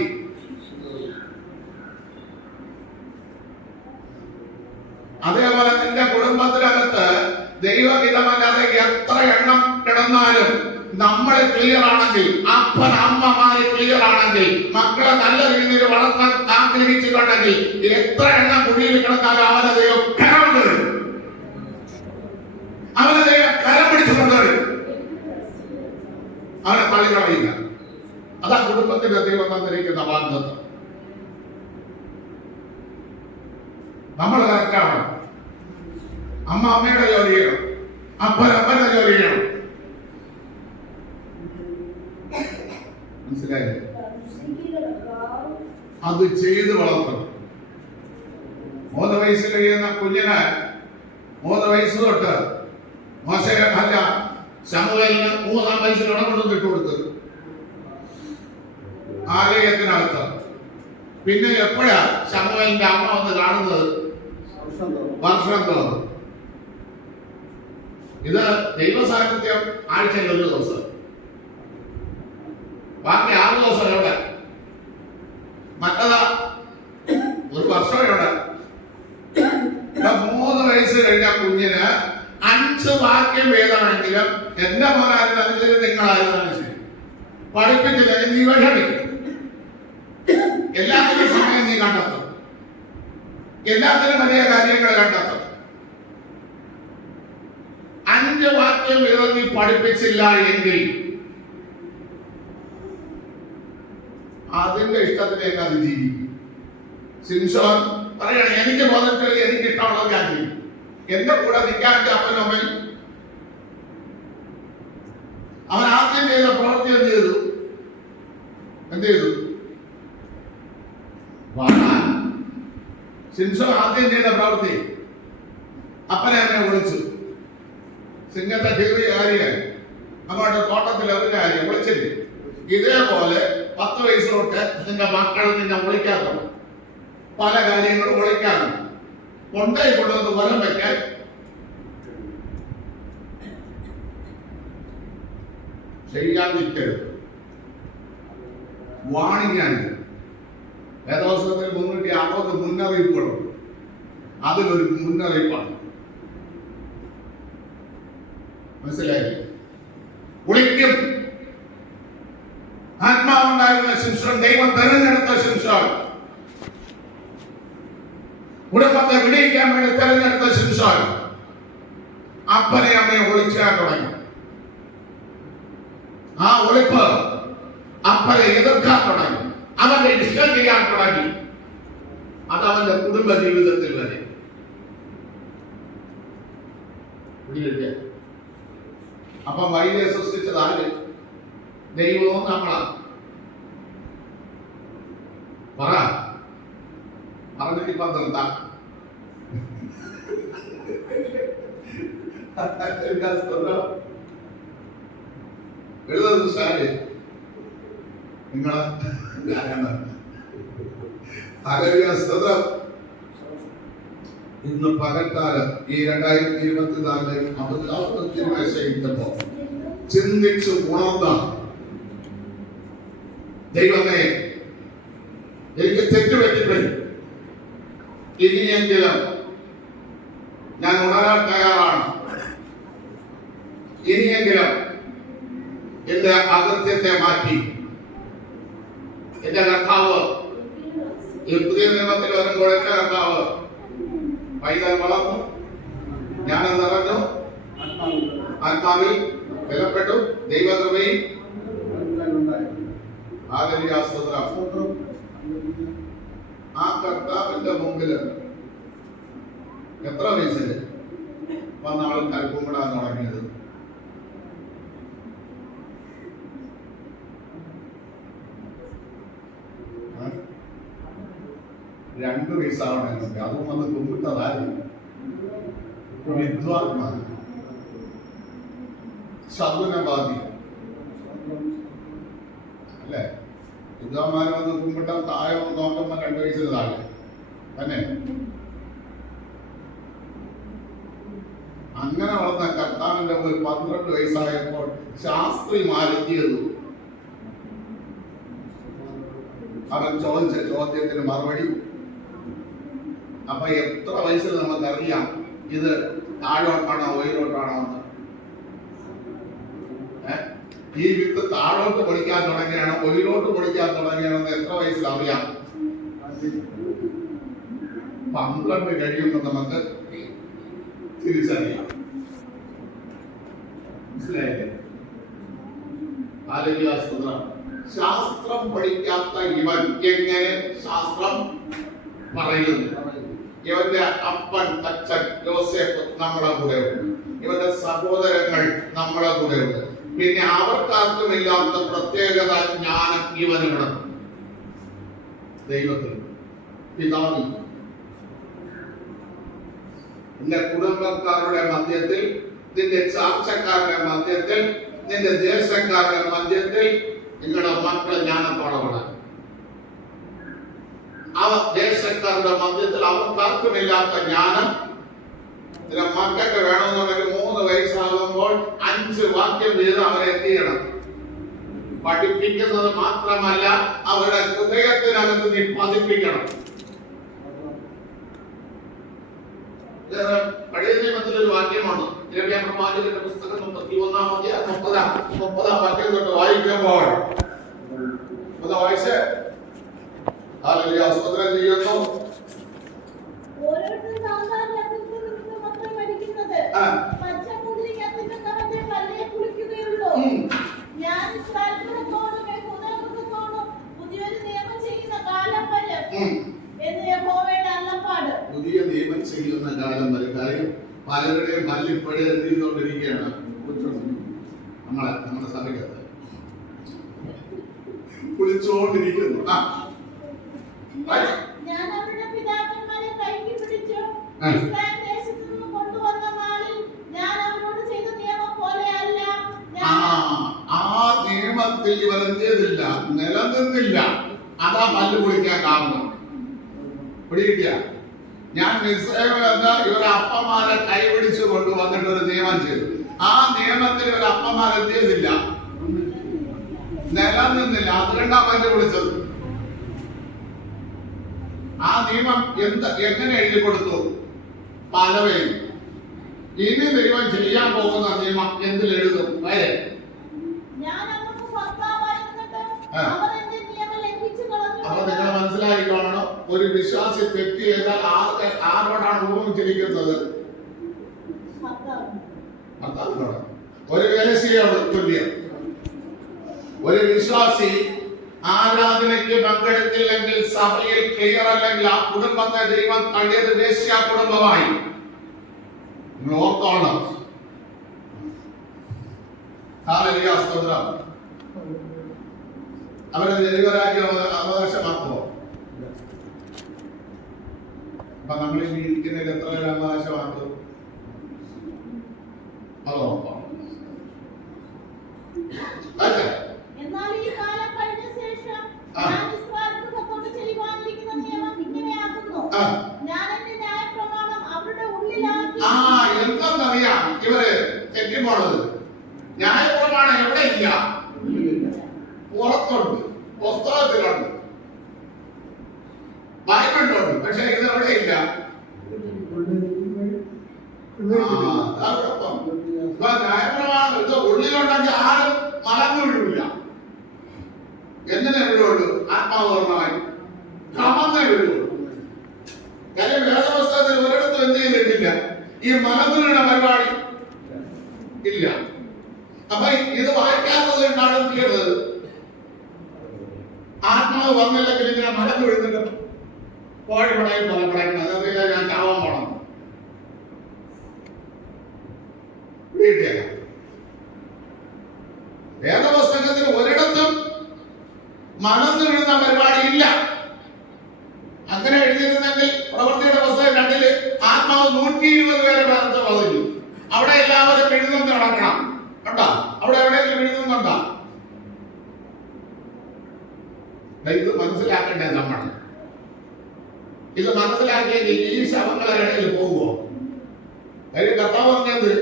അതേപോലെ നിന്റെ കുടുംബത്തിനകത്ത് ദൈവഹിതമല്ലാതെ എത്ര എണ്ണം കിടന്നാലും നമ്മൾ ക്ലിയർ ആണെങ്കിൽ, അപ്പൻ അമ്മമാര് ക്ലിയർ ആണെങ്കിൽ, മക്കളെ നല്ല രീതിയിൽ വളർത്താൻ ആഗ്രഹിച്ചിട്ടുണ്ടെങ്കിൽ എത്ര എണ്ണം കുഴിയിൽ കിടന്നാലും അവനെ ദൈവം കരം പിടിച്ചുകൊണ്ടുവരും. അവനെ തള്ളിക്കളയില്ല. അതാ കുടുംബത്തിന്റെ ദൈവം തന്നിരിക്കുന്ന ബാധ്യത. നമ്മൾ കറക്റ്റാവണം. അമ്മ അമ്മയുടെ ജോലി ചെയ്യണം, അപ്പൻ അപ്പന്റെ ജോലി ചെയ്യണം. മനസ്സിലായില്ലേ? അത് ചെയ്ത് വളർത്തണം. 3 വയസ്സിൽ കഴിയുന്ന കുഞ്ഞിന് 3 വയസ്സ് തൊട്ട് ശമൂവേലിന് 3-ാം വയസ്സിൽ ഇടകൊണ്ടു ഇട്ടുകൊടുത്ത് ആലയത്തിനകത്ത്. പിന്നെ എപ്പോഴാ ശമൂവേലിന്റെ അമ്മ വന്ന് കാണുന്നത്? വർഷം തോറും. ഇത് ദൈവസാന്നിധ്യം ആഴ്ചയിൽ 1 ദിവസം, ബാക്കി 6 ദിവസം എവിടെ? മറ്റതാ 1 വർഷം എവിടെ? 3 വയസ്സ് കഴിഞ്ഞ കുഞ്ഞിന് 5 വാക്യം വേദമെങ്കിലും എന്റെ മോനായിരുന്നാലും ശരി, നിങ്ങളായിരുന്നാലും ശരി, പഠിപ്പിച്ചില്ലെങ്കിൽ നീ വിഷമിക്കും. എല്ലാത്തിനും സമയം നീ കണ്ടെത്തും, എല്ലാത്തിനും വലിയ കാര്യങ്ങൾ കണ്ടെത്തും. 5 വാക്യം വേദം നീ പഠിപ്പിച്ചില്ല എങ്കിൽ അതിന്റെ ഇഷ്ടത്തിന് എങ്ങനെ ജീവിക്കും? സിംസോൻ പറയണം, എനിക്ക് ബോധത്തിൽ എനിക്ക് ഇഷ്ടമുള്ളത് ഞാൻ ചെയ്യും. എന്റെ കൂടെ നിൽക്കാൻ അപ്പനും അമ്മയും. അവൻ ആദ്യം ചെയ്ത പ്രവൃത്തി എന്ത് ചെയ്തു? സിംസോൻ ആദ്യം ചെയ്ത പ്രവൃത്തി അപ്പനെ അമ്മയെ വിളിച്ചു. സിംഹത്തെ കീറിയ കാര്യം അങ്ങോട്ട് തോട്ടത്തിൽ എറിഞ്ഞ കാര്യം വിളിച്ചില്ലേ? ഇതേപോലെ 10 വയസ്സ് തൊട്ട് നിന്റെ മക്കൾ നിന്നെ വിളിക്കാറുണ്ട്. പല കാര്യങ്ങളും വിളിക്കാറുണ്ട്. കൊണ്ടേ കൊണ്ടുവന്ന് വരം വയ്ക്കാൻ ചെയ്യാതിരിക്കരുത്. വാണിങ്ങാണ്. വേദവസ്ത്രത്തിൽ 360 മുന്നറിയിപ്പുകളുണ്ട്. അതിലൊരു മുന്നറിയിപ്പാണ്. മനസ്സിലായില്ലേ? വിളിക്കും. ആത്മാവുണ്ടായിരുന്ന ശിംശോൻ, ദൈവം തെരഞ്ഞെടുത്ത ശിംശോൻ, കുടുംബത്തെ വിടിയിക്കാൻ വേണ്ടി തെരഞ്ഞെടുത്ത ശിംശോൻ അപ്പനെ അമ്മയെ വിളിച്ചാൻ തുടങ്ങി. ആ ഒളിപ്പ് അപ്പനെ എതിർക്കാൻ തുടങ്ങി. അവന്റെ ഇഷ്ടം ചെയ്യാൻ തുടങ്ങി. അത് അവന്റെ കുടുംബ ജീവിതത്തിൽ വരെ. അപ്പൊ വൈദ്യ സൃഷ്ടിച്ചത് ആര്? ദൈവവും നമ്മളാണ്. പറഞ്ഞിട്ട് ഇപ്പൊ നിർത്താം. എഴുതുന്നത് സാര് നിങ്ങളെ ഇന്ന് പകൽക്കാലം ഈ 2024 വയസ്സെത്തുമ്പോ ചിന്തിച്ചു ഉണർന്ന ദൈവമേ, എനിക്ക് തെറ്റുപറ്റിപ്പോയി, ഇനിയെങ്കിലും ഞാൻ ഉണരാൻ തയ്യാറാണ്. ഇനിയെങ്കിലും എന്റെ അകൃത്യത്തെ മാറ്റി എന്റെ കർത്താവ് ഈ പുതിയ നിയമത്തിൽ വരുമ്പോൾ എന്റെ കർത്താവ് പൈതൽ വളർന്നു, ജ്ഞാനം നിറഞ്ഞു, ആത്മാവിൽ ബലപ്പെട്ടു, ദൈവകൃപയിൽ ആ കർത്താവിന്റെ മുമ്പിൽ എത്ര വയസ്സിൽ വന്ന ആൾക്കാർ കുമ്പിടാൻ തുടങ്ങിയത്? രണ്ടു വയസ്സാവണമെന്നൊക്കെ അതും വന്ന് കുമ്പിട്ടതാരും വിദ്വാൻമാർ, ശകുനവാദി അല്ലേ? വിദ്വാന്മാർ വന്ന് കുമ്പിട്ട താഴെ നോക്കുമ്പോ 2 വയസ്സിന് താഴെ തന്നെ. അങ്ങനെ വളർന്ന കർത്താവിന്റെ 12 വയസ്സായപ്പോൾ ശാസ്ത്രി മാലെത്തിയതു. അവൻ ചോദിച്ച ചോദ്യത്തിന് മറുപടി. അപ്പൊ എത്ര വയസ്സിൽ നമുക്കറിയാം ഇത് താഴോട്ടാണോ ഉയരോട്ടാണോ എന്ന്? ഈ വിത്ത് താഴോട്ട് പൊടിക്കാൻ തുടങ്ങിയാണോ ഉയരോട്ട് പൊടിക്കാൻ തുടങ്ങിയാണോ എന്ന് എത്ര വയസ്സിൽ അറിയാം? 12 കഴിയുമ്പോൾ നമുക്ക് തിരിച്ചറിയാം. മനസ്സിലായില്ലേ? ശാസ്ത്രം പഠിക്കാത്ത ഇവൻ എങ്ങനെ ശാസ്ത്രം പറയുന്നു? ഇവന്റെ അപ്പൻ അച്ഛൻ യോസേഫ് നമ്മുടെ കൂടെ ഉണ്ട്, ഇവന്റെ സഹോദരങ്ങൾ നമ്മുടെ കൂടെ ഉണ്ട്. പിന്നെ അവർക്കാർക്കുമില്ലാത്ത പ്രത്യേകത ജ്ഞാനം ഇവന് കിടന്നു. ദൈവത്തിൽ, പിതാവിൽ, നിന്റെ കുടുംബക്കാരുടെ മധ്യത്തിൽ, നിന്റെ ചാർച്ചക്കാരുടെ മധ്യത്തിൽ, നിന്റെ ദേശക്കാരുടെ മധ്യത്തിൽ നിങ്ങളുടെ മക്കളെ ജ്ഞാനത്തോടെ വളരും. ആ ദേശക്കാരുടെ മധ്യത്തിൽ അവർക്കാർക്കുമില്ലാത്ത ജ്ഞാനം നിന്റെ മക്കൾക്ക് വേണമെന്നുണ്ടെങ്കിൽ 3 വയസ്സാകുമ്പോൾ 5 വാക്യം വീതം അവരെ എത്തിക്കണം. പഠിപ്പിക്കുന്നത് മാത്രമല്ല, അവരുടെ ഹൃദയത്തിനകത്ത് നീ പതിപ്പിക്കണം. പഴയ നിയമത്തിലൊരു വാക്യമാണ്, പ്രവാചകന്റെ പുസ്തകം 31-ാം അധ്യായം 30-ാം വാക്യം തൊട്ട് വായിക്കുമ്പോൾ വായിച്ച് ഹല്ലേലൂയ സ്തോത്രം ചെയ്യുന്നു. ഓരോരുത്തരും സാധാരണ ലക്ഷ്യത്തിൽ നിന്ന് മാത്രം പഠിക്കുന്നത്. പച്ചമുന്തിരിക്കത്തിന്റെ കറന്റെ പല്ലിയെ കുളിക്കുകയുള്ളൂ. ഞാൻ താല്പര്യത്തോടും യഹൂദമതത്തോടും പുതിയൊരു നിയമം ചെയ്യുന്ന കാലം വരും എന്ന് യഹോവയുടെ അരുളപ്പാട്. പുതിയ നിയമം ചെയ്യുന്ന കാലം വരും. കാര്യം പലരുടെയും പല്ലിപ്പഴയ ചെയ്തുകൊണ്ടിരിക്കുകയാണ്. നമ്മുടെ സഭയ്ക്കകത്ത് കുളിച്ചുകൊണ്ടിരിക്കുന്നു. ഞാൻ അവരുടെ പിതാക്കന്മാരെ കൈക്ക് പിടിച്ചു ഇസ്രായേൽ ദേശത്തു നിന്ന് കൊണ്ടുവന്ന നാളിൽ ഞാൻ അവരോട് ചെയ്ത നിയമം പോലെയല്ല. ആ നിയമത്തിൽ ഇവർ എന്ത് ചെയ്തില്ല, നിലനിന്നില്ല. അതാ പല്ല് കുളിക്കാൻ കാരണം. പിടികിട്ടിയ ഞാൻ ഇവരെ അപ്പന്മാരെ കൈപിടിച്ചു കൊണ്ടുവന്നിട്ട് ഒരു നിയമം ചെയ്തു. ആ നിയമത്തിൽ ഇവർ അപ്പന്മാരെ എന്ത് ചെയ്തില്ല, നിലനിന്നില്ല. അതുകൊണ്ടാ പല്ല് കുളിച്ചത്. ആ നിയമം എങ്ങനെ എഴുതി കൊടുത്തു? പലവയും. ഇനി ദൈവം ചെയ്യാൻ പോകുന്ന നിയമം എന്തിൽ എഴുതും? വരെ അപ്പൊ നിങ്ങൾ മനസ്സിലാക്കിക്കോണം, ഒരു വിശ്വാസി തെറ്റ് ചെയ്താൽ ആരോടാണ് ഉപമിച്ചിരിക്കുന്നത്? ഭർത്താവിനോട്. ഒരു വേലസിയോട് തുല്യം. ഒരു വിശ്വാസി ആരാധനയ്ക്ക് പങ്കെടുത്തില്ലെങ്കിൽ, സഭയിൽ ക്ലിയർ അല്ലെങ്കിൽ, ആ കുടുംബത്തെ ദൈവം തള്ളിയത് വേശ്യാ കുടുംബമായി. നിങ്ങൾ ഓർത്തോണം. ഹല്ലേലൂയ സ്തോത്രം. അവരെ ദൈവരാജ്യം അവകാശമാക്കുമോ? അപ്പൊ നമ്മൾ ഈ ഇരിക്കുന്നതിൽ എത്ര പേര് അവകാശമാക്കും? അത് നോക്കാം. എന്നാൽ ഈ കാലം കഴിഞ്ഞ ശേഷം ഞാൻ ഇസ്രായേൽ ഗൃഹത്തോട് ചെയ്യുവാനിരിക്കുന്ന നിയമം ഇങ്ങനെയാകുന്നു. ഞാൻ എന്റെ ന്യായപ്രമാണം അവരുടെ ഉള്ളിലാക്കി. എന്തെന്നറിയാം ഇവര് തെറ്റിപ്പോണത്? ന്യായപ്രമാണം എവിടെ ഇല്ല? പുറത്തുണ്ട്, പുസ്തകത്തിലുണ്ട്, ബൈബിളിലുണ്ട്. പക്ഷെ ഇത് എവിടെ ഇല്ല? ന്യായപ്രമാണം ഇത് ഉള്ളിലുണ്ടെങ്കിൽ ആരും മലന്നു വീഴില്ല. എങ്ങനെ വീഴുള്ളൂ? ആത്മാപൂർണമായി കമന്നേ വീഴുള്ളൂ. കാര്യം വേദപുസ്തകത്തിൽ ഒരിടത്തും എന്ത് ചെയ്തിട്ടില്ല, ഈ മലന്നു വീണ പരിപാടി ഇല്ല. അപ്പൊ ഇത് വായിക്കാത്തത് കൊണ്ടാണ് എന്ത് ചെയ്തത്? ആത്മാവ് വന്നില്ലെങ്കിൽ ഇങ്ങനെ മലന്നു വീഴുന്നുണ്ട്. കോഴിപ്പടയിൽ പലപ്പടക്കണം, അതായത് ഞാൻ ചാവാൻ പോണം. വേദപുസ്തകത്തിൽ ഒരിടത്തും മലന്നു വീഴുന്ന പരിപാടി ഇല്ല. അങ്ങനെ എഴുതിയിരുന്നെങ്കിൽ പ്രവൃത്തിയുടെ പുസ്തകം 2 ആത്മാവ് 120 പേരെ പറഞ്ഞു. അവിടെ എല്ലാവരും എഴുതുന്ന നടക്കണം. കണ്ടാ അവിടെ എവിടെയെങ്കിലും എഴുതുന്നുണ്ടോ? ഇത് മനസ്സിലാക്കണ്ടേ നമ്മൾ? ഇത് മനസ്സിലാക്കിയെങ്കിൽ ഈ ശവങ്ങളുടെ ഇടയിൽ പോകുമോ? കാര്യം കർത്താവ് പറഞ്ഞത്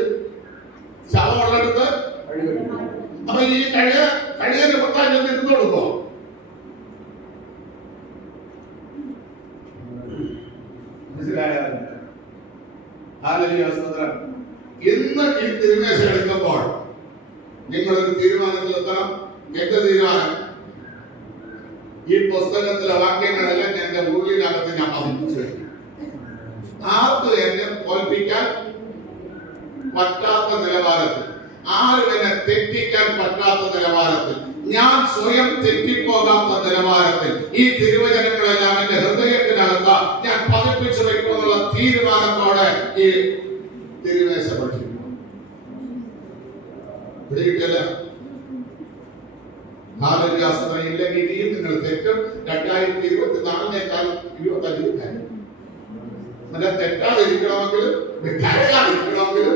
ശവമുള്ളടുത്ത് അപ്പൊ ഈ കഴിയന് പൊട്ടാൻ ചെന്ന് ഇരുന്ന് കൊടുക്കോ? മനസ്സിലായോ? ഇന്ന് ഈ തിരുമേശ എടുക്കുമ്പോൾ നിങ്ങളൊരു തീരുമാനത്തിലെത്തണം. എന്ത് തീരുമാനം? ഈ പുസ്തകത്തിലെ വാക്യങ്ങളെല്ലാം എന്റെ ഉള്ളിനകത്ത് ഞാൻ പതിപ്പിച്ചു കഴിഞ്ഞു. ആർക്കും എന്നെ തോൽപ്പിക്കാൻ പറ്റാത്ത നിലവാരത്തിൽ, ആരും എന്നെ തെറ്റിക്കാൻ പറ്റാത്ത നിലവാരത്തിൽ, ഞാൻ സ്വയം തെറ്റിപ്പോകാത്ത നിലവാരത്തിൽ ഈ തിരുവചനങ്ങളെല്ലാം എന്റെ ഹൃദയത്തിനകത്ത് ഞാൻ പതിപ്പിച്ചു വെക്കുമെന്നുള്ള തീരുമാനത്തോടെ ഈ തിരുമേശ പഠിക്കുന്നു. ഇല്ലെങ്കിൽ ഇനിയും നിങ്ങൾ തെറ്റും. 2024 കാര്യം. നല്ല തെറ്റാതിരിക്കണമെങ്കിൽ കരയാതിരിക്കണമെങ്കിൽ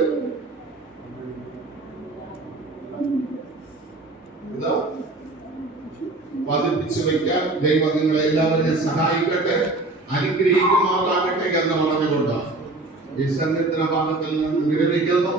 ഇതാ പതിപ്പിച്ചു വയ്ക്കാൻ ദൈവം നിങ്ങളെ എല്ലാവരെയും സഹായിക്കട്ടെ, അനുഗ്രഹിക്കുമാറാകട്ടെ എന്ന് പറഞ്ഞുകൊണ്ട് ഈ സങ്കീർത്തന ഭാഗത്തിൽ നിന്ന് വിരമിക്കുന്നു.